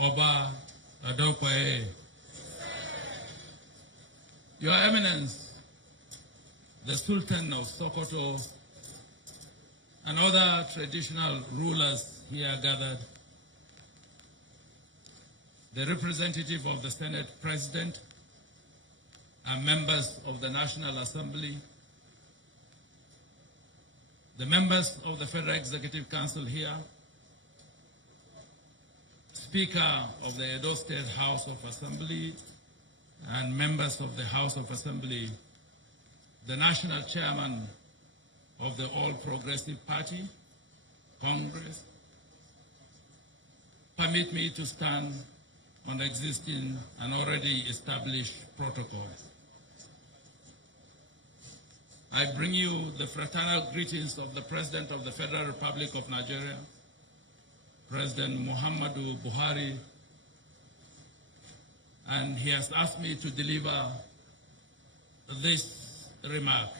Oba Adokwae, Your Eminence, the Sultan of Sokoto, and other traditional rulers here gathered, the representative of the Senate President, and members of the National Assembly, the members of the Federal Executive Council here, Speaker of the Edo State House of Assembly, and members of the House of Assembly, the National Chairman of the All Progressive Party, Congress, permit me to stand on existing and already established protocols. I bring you the fraternal greetings of the President of the Federal Republic of Nigeria, President Muhammadu Buhari, and he has asked me to deliver this remark.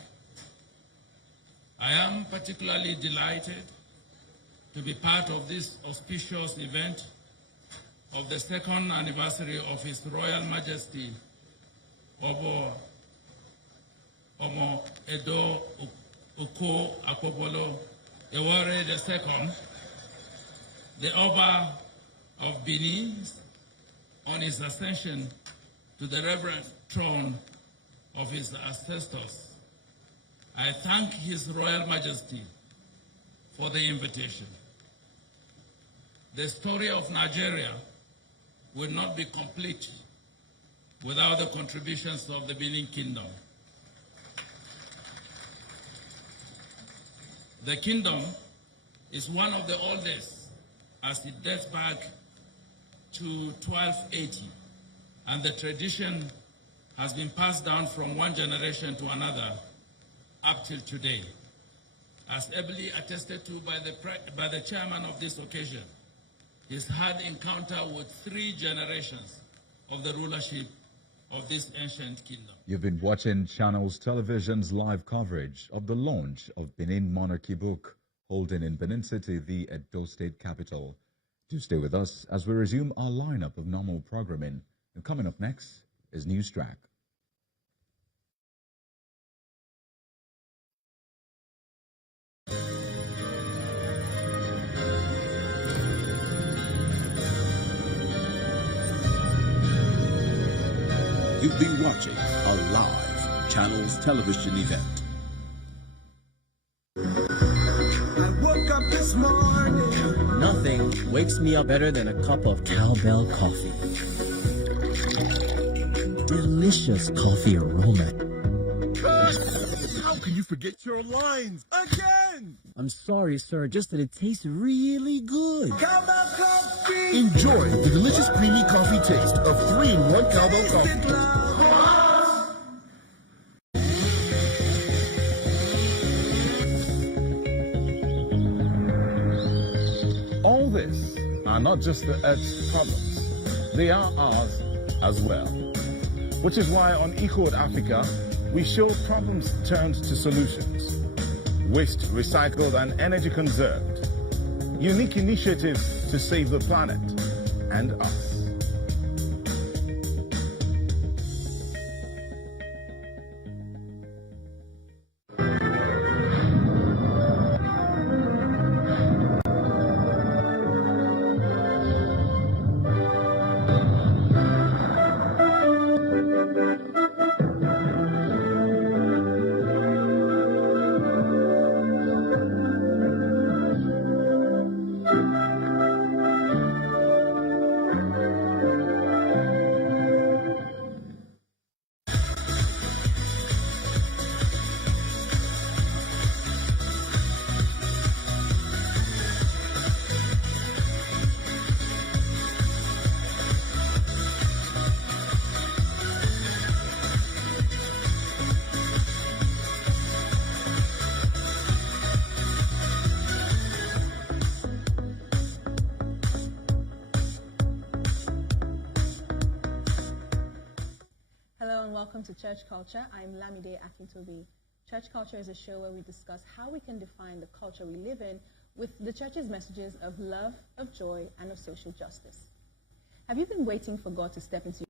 I am particularly delighted to be part of this auspicious event of the second anniversary of His Royal Majesty OBA Omo Edo Uko Akopolo Ewore II, the OBA of Benin, on his ascension to the reverend throne of his ancestors. I thank His Royal Majesty for the invitation. The story of Nigeria will not be complete without the contributions of the Benin Kingdom. The kingdom is one of the oldest, as it dates back to 1280, and the tradition has been passed down from one generation to another up till today. As ably attested to by the chairman of this occasion, he's had encounter with 3 generations of the rulership of this ancient kingdom. You've been watching Channels Television's live coverage of the launch of Benin Monarchy Book, holding in Benin City, the Edo State capital. Do stay with us as we resume our lineup of normal programming. And coming up next is News Track. You've been watching a live Channels Television event. I woke up this morning. Nothing wakes me up better than a cup of cowbell coffee. Delicious coffee aroma. How can you forget your lines again? I'm sorry, sir, just that it tastes really good. Cowbell coffee! Enjoy the delicious creamy coffee taste of 3-in-1 cowbell coffee. All this are not just the Earth's problems, they are ours as well. Which is why on Eco Africa, we show problems turned to solutions. Waste recycled and energy conserved. Unique initiatives to save the planet and us. Welcome to Church Culture. I'm Lamide Akintobi. Church Culture is a show where we discuss how we can define the culture we live in with the church's messages of love, of joy, and of social justice. Have you been waiting for God to step into